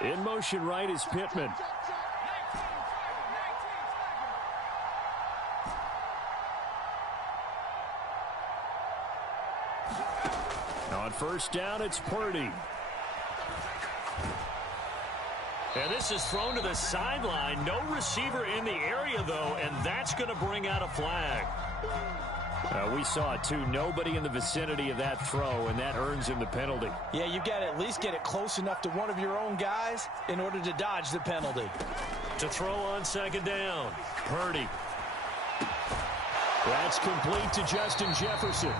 In motion right is Pittman. On 1st down, it's Purdy. And this is thrown to the sideline. No receiver in the area, though, and that's going to bring out a flag. We saw it, too. Nobody in the vicinity of that throw, and that earns him the penalty. Yeah, you got to at least get it close enough to one of your own guys in order to dodge the penalty. To throw on 2nd down, Purdy. That's complete to Justin Jefferson.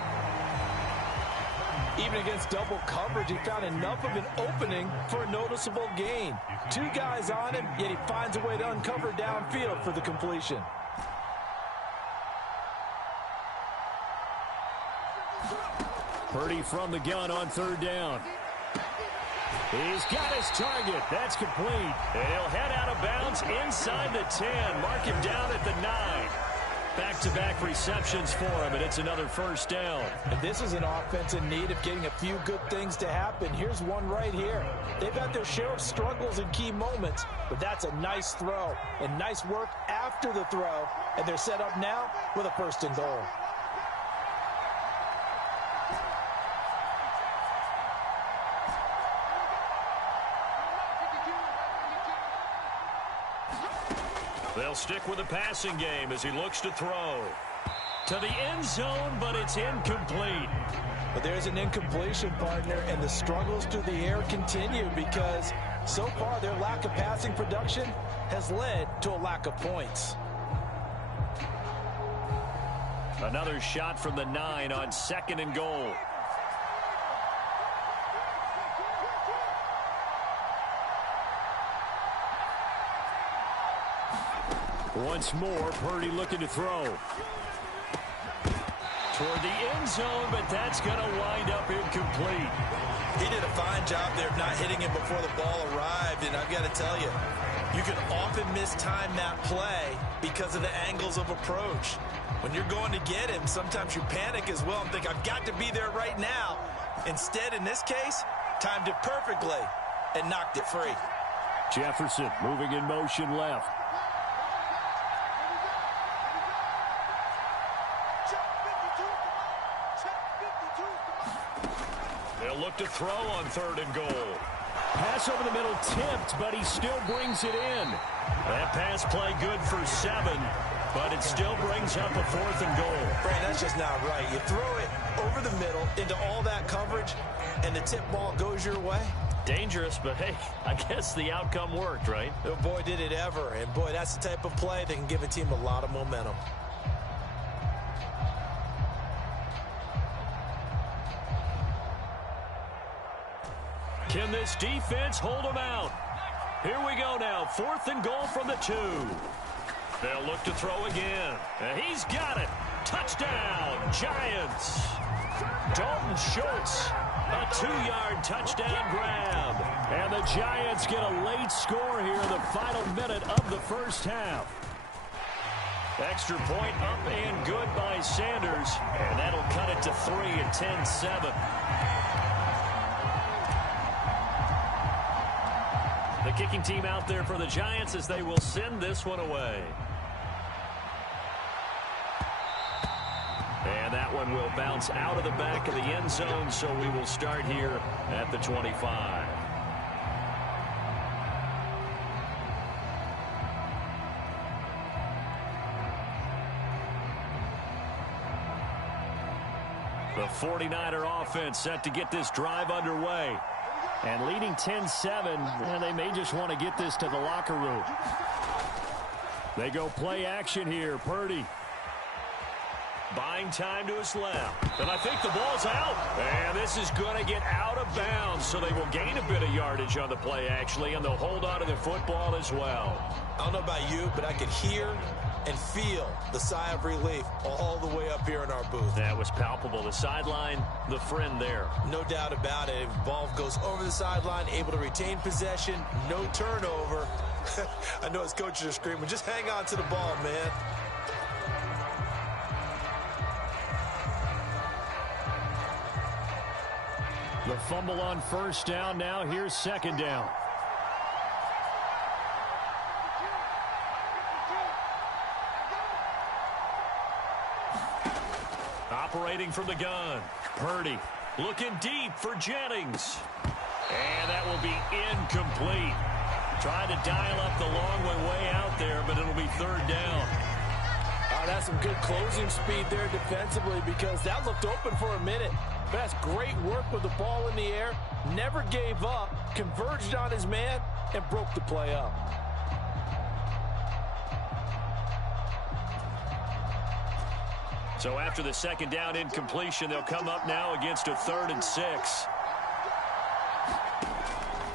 Even against double coverage, he found enough of an opening for a noticeable gain. 2 guys on him, yet he finds a way to uncover downfield for the completion. Purdy from the gun on 3rd down. He's got his target. That's complete. And he'll head out of bounds inside the 10. Mark him down at the 9. Back-to-back receptions for him, and it's another 1st down. And this is an offense in need of getting a few good things to happen. Here's one right here. They've had their share of struggles in key moments, but that's a nice throw and nice work after the throw. And they're set up now with a 1st and goal. They'll stick with the passing game as he looks to throw. To the end zone, but it's incomplete. But there's an incompletion, partner, and the struggles through the air continue because so far their lack of passing production has led to a lack of points. Another shot from the 9 on 2nd and goal. Once more, Purdy looking to throw. Toward the end zone, but that's going to wind up incomplete. He did a fine job there of not hitting him before the ball arrived, and I've got to tell you, you can often mistime that play because of the angles of approach. When you're going to get him, sometimes you panic as well and think, I've got to be there right now. Instead, in this case, timed it perfectly and knocked it free. Jefferson moving in motion left. They'll look to throw on 3rd and goal. Pass over the middle tipped, but he still brings it in. That pass play good for 7, but it still brings up a 4th and goal. Frank, that's just not right. You throw it over the middle into all that coverage, and the tip ball goes your way. Dangerous, but hey, I guess the outcome worked, right? Oh, boy, did it ever. And, boy, that's the type of play that can give a team a lot of momentum. Can this defense hold them out? Here we go now. 4th and goal from the 2. They'll look to throw again. And he's got it. Touchdown, Giants. Dalton Schultz, a 2-yard touchdown grab. And the Giants get a late score here in the final minute of the 1st half. Extra point up and good by Sanders. And that'll cut it to 3 at 10-7. The kicking team out there for the Giants as they will send this one away. And And that one will bounce out of the back of the end zone, so we will start here at the 25. The 49er offense set to get this drive underway. And leading 10-7, and they may just want to get this to the locker room. They go play action here. Purdy. Buying time to his left. And I think the ball's out. And this is going to get out of bounds, so they will gain a bit of yardage on the play, actually, and they'll hold on to the football as well. I don't know about you, but I could hear and feel the sigh of relief all the way up here in our booth. That was palpable. The sideline, the friend there. No doubt about it. If the ball goes over the sideline, able to retain possession, no turnover. I know his coaches are screaming, just hang on to the ball, man. The fumble on first down. Now here's second down. Operating from the gun. Purdy looking deep for Jennings. And that will be incomplete. Trying to dial up the long way out there, but it'll be third down. That's some good closing speed there defensively, because that looked open for a minute. But that's great work with the ball in the air. Never gave up, converged on his man, and broke the play up. So after the second down incompletion, they'll come up now against a 3rd and 6.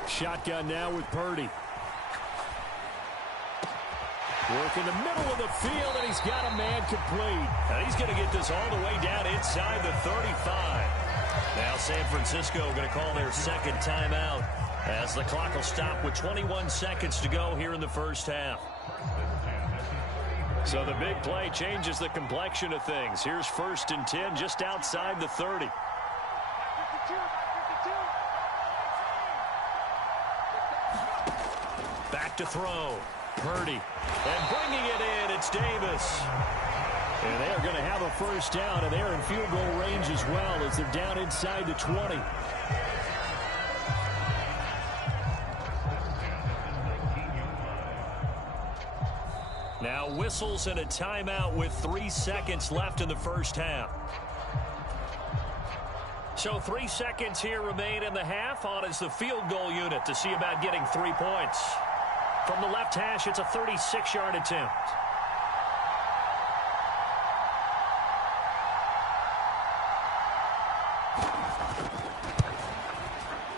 Shotgun now with Purdy. Work in the middle of the field, and he's got a man complete. And he's going to get this all the way down inside the 35. Now San Francisco going to call their second timeout as the clock will stop with 21 seconds to go here in the first half. So the big play changes the complexion of things. Here's 1st and 10 just outside the 30. Back to throw. Purdy. And bringing it in, it's Davis. And they are going to have a first down, and they're in field goal range as well as they're down inside the 20. Now whistles and a timeout with 3 seconds left in the first half. So 3 seconds here remain in the half. On is the field goal unit to see about getting 3 points. From the left hash, it's a 36-yard attempt.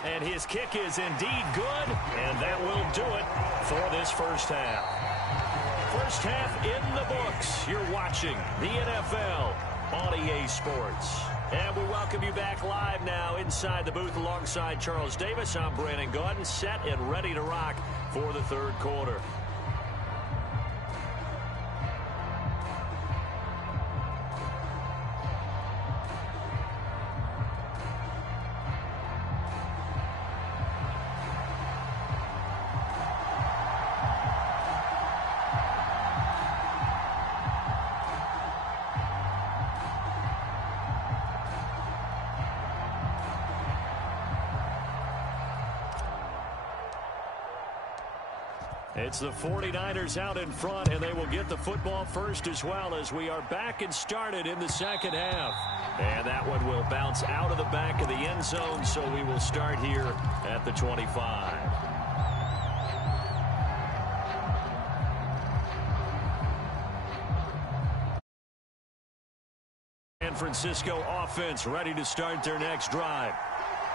And his kick is indeed good, and that will do it for this first half. First half in the books. You're watching the NFL on EA Sports. And we welcome you back live now inside the booth alongside Charles Davis. I'm Brandon Gaudin, set and ready to rock for the third quarter. It's the 49ers out in front, and they will get the football first as well as we are back and started in the second half. And that one will bounce out of the back of the end zone, so we will start here at the 25. San Francisco offense ready to start their next drive.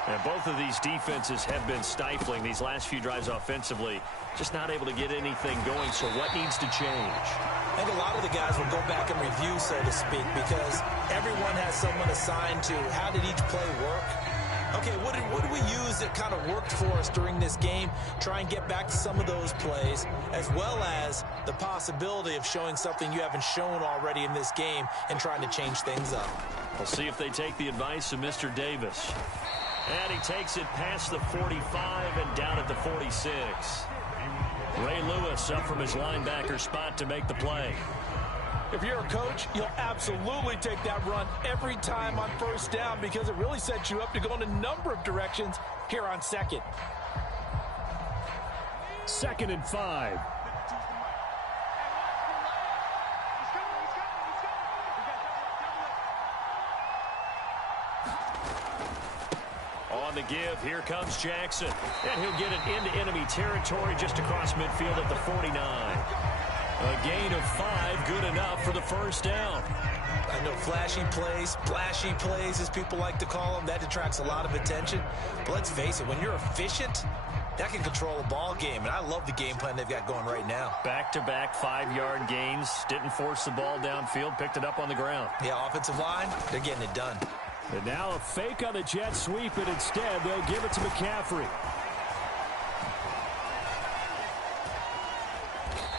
And both of these defenses have been stifling these last few drives offensively. Just not able to get anything going, so what needs to change? I think a lot of the guys will go back and review, so to speak, because everyone has someone assigned to how did each play work. Okay, what did we use that kind of worked for us during this game? Try and get back to some of those plays, as well as the possibility of showing something you haven't shown already in this game and trying to change things up. We'll see if they take the advice of Mr. Davis. And he takes it past the 45 and down at the 46. Ray Lewis up from his linebacker spot to make the play. If you're a coach, you'll absolutely take that run every time on first down because it really sets you up to go in a number of directions here on second. 2nd and 5. On the give, here comes Jackson. And he'll get it into enemy territory just across midfield at the 49. A gain of 5, good enough for the first down. I know flashy plays, as people like to call them, that detracts a lot of attention. But let's face it, when you're efficient, that can control a ball game. And I love the game plan they've got going right now. Back-to-back 5-yard gains. Didn't force the ball downfield. Picked it up on the ground. Yeah, offensive line, they're getting it done. And now a fake on the jet sweep, and instead they'll give it to McCaffrey.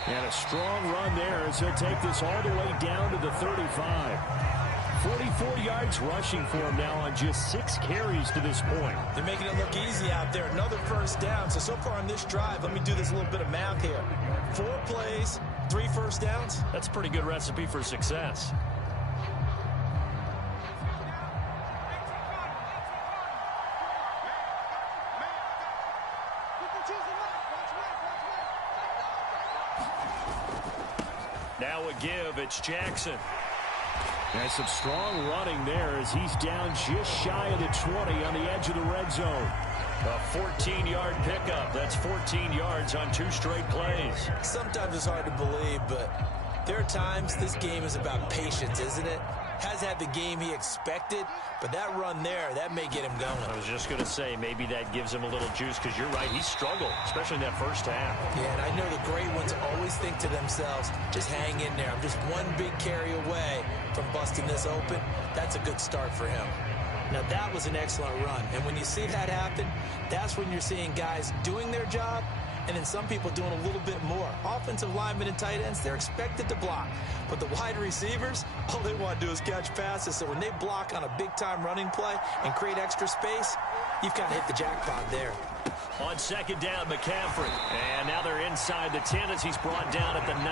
And a strong run there as he'll take this all the way down to the 35. 44 yards rushing for him now on just 6 carries to this point. They're making it look easy out there. Another first down. So far on this drive, let me do this little bit of math here. 4 plays, 3 first downs. That's a pretty good recipe for success. Now a give, it's Jackson. And some strong running there as he's down just shy of the 20 on the edge of the red zone. A 14-yard pickup. That's 14 yards on 2 straight plays. Sometimes it's hard to believe, but there are times this game is about patience, isn't it? Has had the game he expected, but that run there, that may get him going. I was just going to say, maybe that gives him a little juice, because you're right, he struggled, especially in that first half. Yeah, and I know the great ones always think to themselves, just hang in there. I'm just one big carry away from busting this open. That's a good start for him. Now, that was an excellent run, and when you see that happen, that's when you're seeing guys doing their job, and then some people doing a little bit more. Offensive linemen and tight ends, they're expected to block. But the wide receivers, all they want to do is catch passes. So when they block on a big-time running play and create extra space, you've kind of hit the jackpot there. On 2nd down, McCaffrey. And now they're inside the 10 as he's brought down at the 9.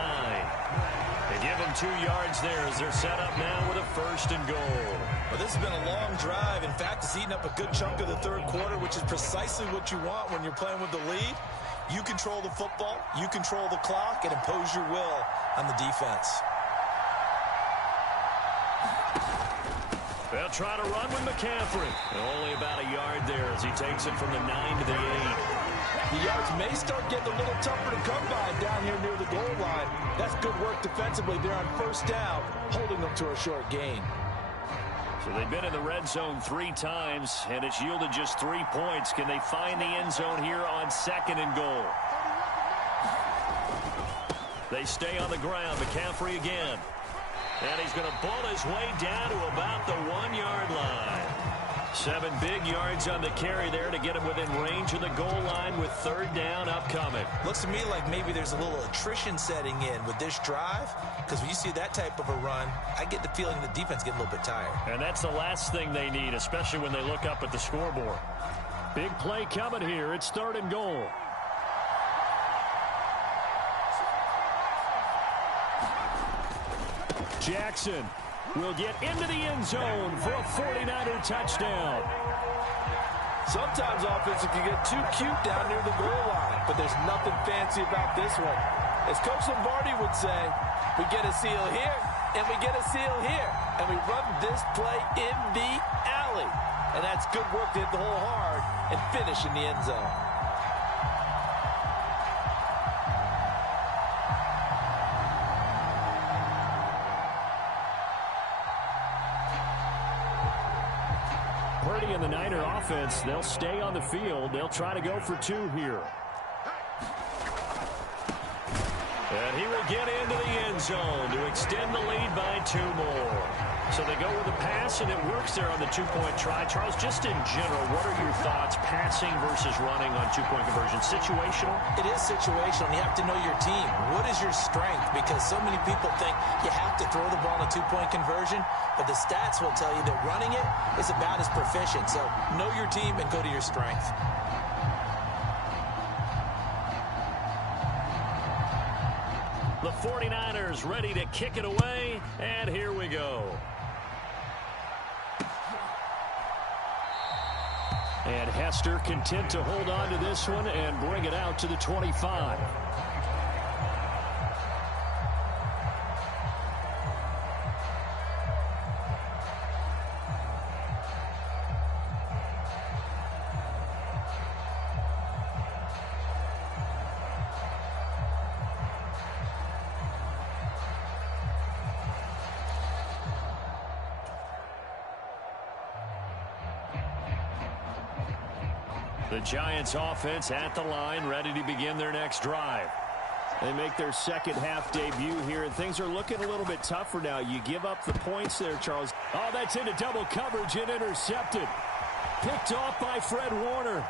They give him 2 yards there as they're set up now with a 1st and goal. Well, this has been a long drive. In fact, it's eaten up a good chunk of the 3rd quarter, which is precisely what you want when you're playing with the lead. You control the football, you control the clock, and impose your will on the defense. They'll try to run with McCaffrey. Only about a yard there as he takes it from the 9 to the 8. The yards may start getting a little tougher to come by down here near the goal line. That's good work defensively there on 1st down, holding them to a short gain. So they've been in the red zone 3 times, and it's yielded just 3 points. Can they find the end zone here on 2nd and goal? They stay on the ground. McCaffrey again. And he's going to bull his way down to about the 1-yard line. 7 big yards on the carry there to get him within range of the goal line with 3rd down upcoming. Looks to me like maybe there's a little attrition setting in with this drive, because when you see that type of a run, I get the feeling the defense getting a little bit tired. And that's the last thing they need, especially when they look up at the scoreboard. Big play coming here. It's 3rd and goal. Jackson will get into the end zone for a 49er touchdown. Sometimes offenses can get too cute down near the goal line, but there's nothing fancy about this one. As Coach Lombardi would say, we get a seal here, and we get a seal here, and we run this play in the alley. And that's good work to hit the hole hard and finish in the end zone. Purdy and the Niner offense, they'll stay on the field. They'll try to go for 2 here. And he will get into the end zone to extend the lead by 2 more. So they go with a pass, and it works there on the 2-point try. Charles, just in general, what are your thoughts, passing versus running on 2-point conversion? Situational? It is situational. You have to know your team. What is your strength? Because so many people think you have to throw the ball in a 2-point conversion, but the stats will tell you that running it is about as proficient. So know your team and go to your strength. The 49ers ready to kick it away, and here we go. And Hester content to hold on to this one and bring it out to the 25. The Giants offense at the line, ready to begin their next drive. They make their second half debut here, and things are looking a little bit tougher now. You give up the points there, Charles. Oh, that's into double coverage and intercepted. Picked off by Fred Warner.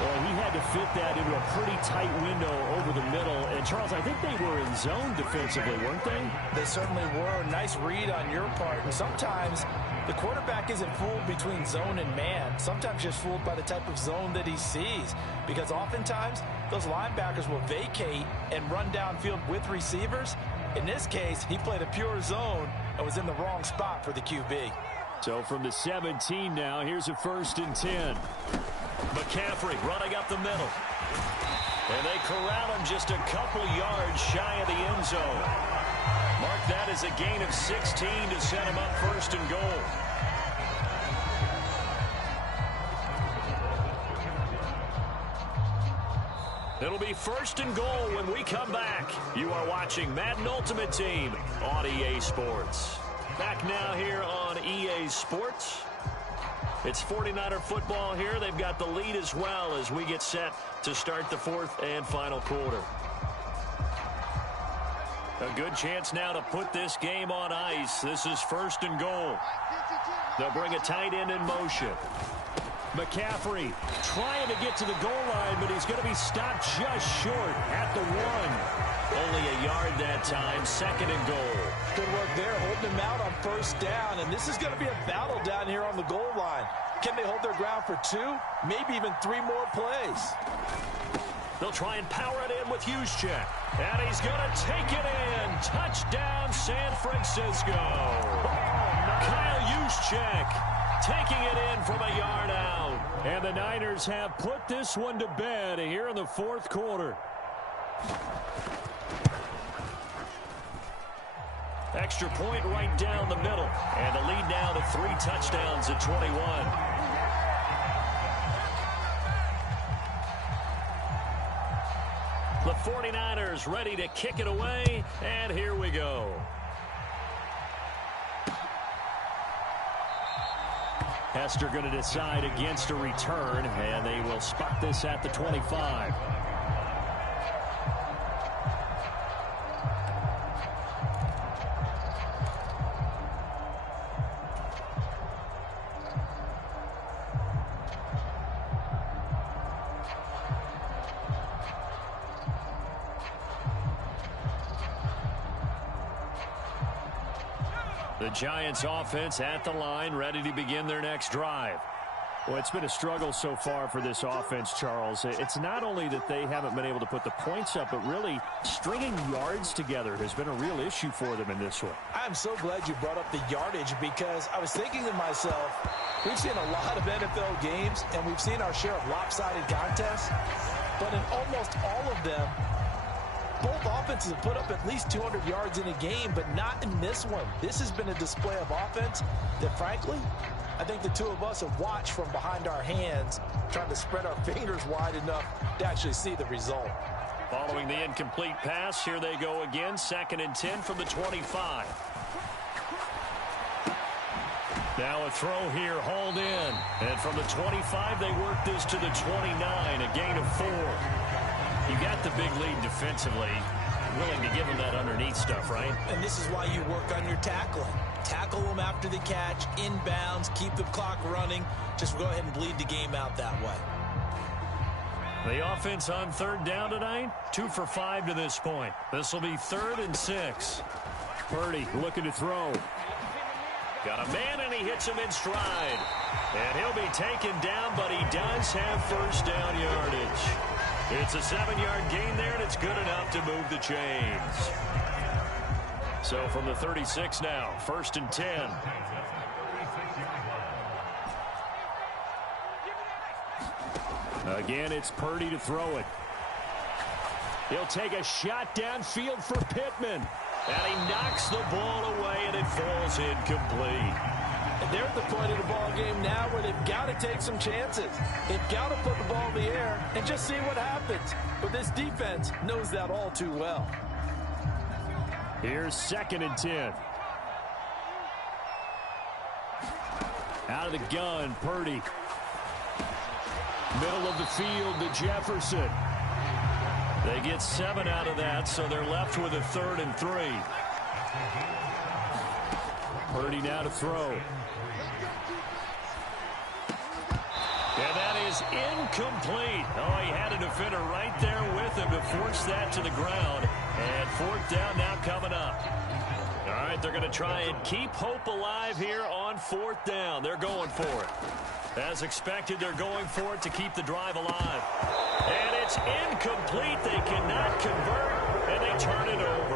Well, he had to fit that into a pretty tight window over the middle. And, Charles, I think they were in zone defensively, weren't they? They certainly were. Nice read on your part. And sometimes the quarterback isn't fooled between zone and man. Sometimes just fooled by the type of zone that he sees. Because oftentimes, those linebackers will vacate and run downfield with receivers. In this case, he played a pure zone and was in the wrong spot for the QB. So from the 17 now, here's a 1st and 10. McCaffrey running up the middle. And they corral him just a couple yards shy of the end zone. Mark that as a gain of 16 to set him up 1st and goal. It'll be 1st and goal when we come back. You are watching Madden Ultimate Team on EA Sports. Back now here on EA Sports. It's 49er football here. They've got the lead as well as we get set to start the 4th and final quarter. A good chance now to put this game on ice. This is 1st and goal. They'll bring a tight end in motion. McCaffrey trying to get to the goal line, but he's going to be stopped just short at the 1. Only a yard that time, 2nd and goal. Good work there, holding him out on 1st down, and this is going to be a battle down here on the goal line. Can they hold their ground for 2, maybe even 3 more plays? They'll try and power it in with Juszczyk, and he's going to take it in. Touchdown, San Francisco. Kyle Juszczyk taking it in from a yard out. And the Niners have put this one to bed here in the 4th quarter. Extra point right down the middle. And the lead now to 3 touchdowns at 21. The 49ers ready to kick it away. And here we go. Hester going to decide against a return, and they will spot this at the 25. The Giants offense at the line, ready to begin their next drive. Well, it's been a struggle so far for this offense, Charles. It's not only that they haven't been able to put the points up, but really stringing yards together has been a real issue for them in this one. I'm so glad you brought up the yardage, because I was thinking to myself, we've seen a lot of NFL games, and we've seen our share of lopsided contests, but in almost all of them, both offenses have put up at least 200 yards in a game, but not in this one. This has been a display of offense that, frankly, I think the two of us have watched from behind our hands, trying to spread our fingers wide enough to actually see the result. Following the incomplete pass, here they go again. 2nd and 10 from the 25. Now a throw here, hauled in. And from the 25, they work this to the 29, a gain of 4. You got the big lead defensively, willing to give them that underneath stuff, right? And this is why you work on your tackling. Tackle them after the catch, inbounds, keep the clock running. Just go ahead and bleed the game out that way. The offense on 3rd down tonight, 2 for 5 to this point. This will be 3rd and 6. Purdy looking to throw. Got a man, and he hits him in stride. And he'll be taken down, but he does have 1st down yardage. It's a 7-yard gain there, and good enough to move the chains. So from the 36 now, 1st and 10. Again, it's Purdy to throw it. He'll take a shot downfield for Pittman. And he knocks the ball away, and it falls incomplete. And they're at the point of the ball game now where they've got to take some chances. They've got to put the ball in the air and just see what happens. But this defense knows that all too well. Here's 2nd and 10. Out of the gun, Purdy. Middle of the field to Jefferson. They get 7 out of that, so they're left with a 3rd and 3. Purdy now to throw. And that is incomplete. Oh, he had a defender right there with him to force that to the ground. And 4th down now coming up. All right, they're going to try and keep hope alive here on 4th down. They're going for it. As expected, they're going for it to keep the drive alive. And it's incomplete. They cannot convert, and they turn it over.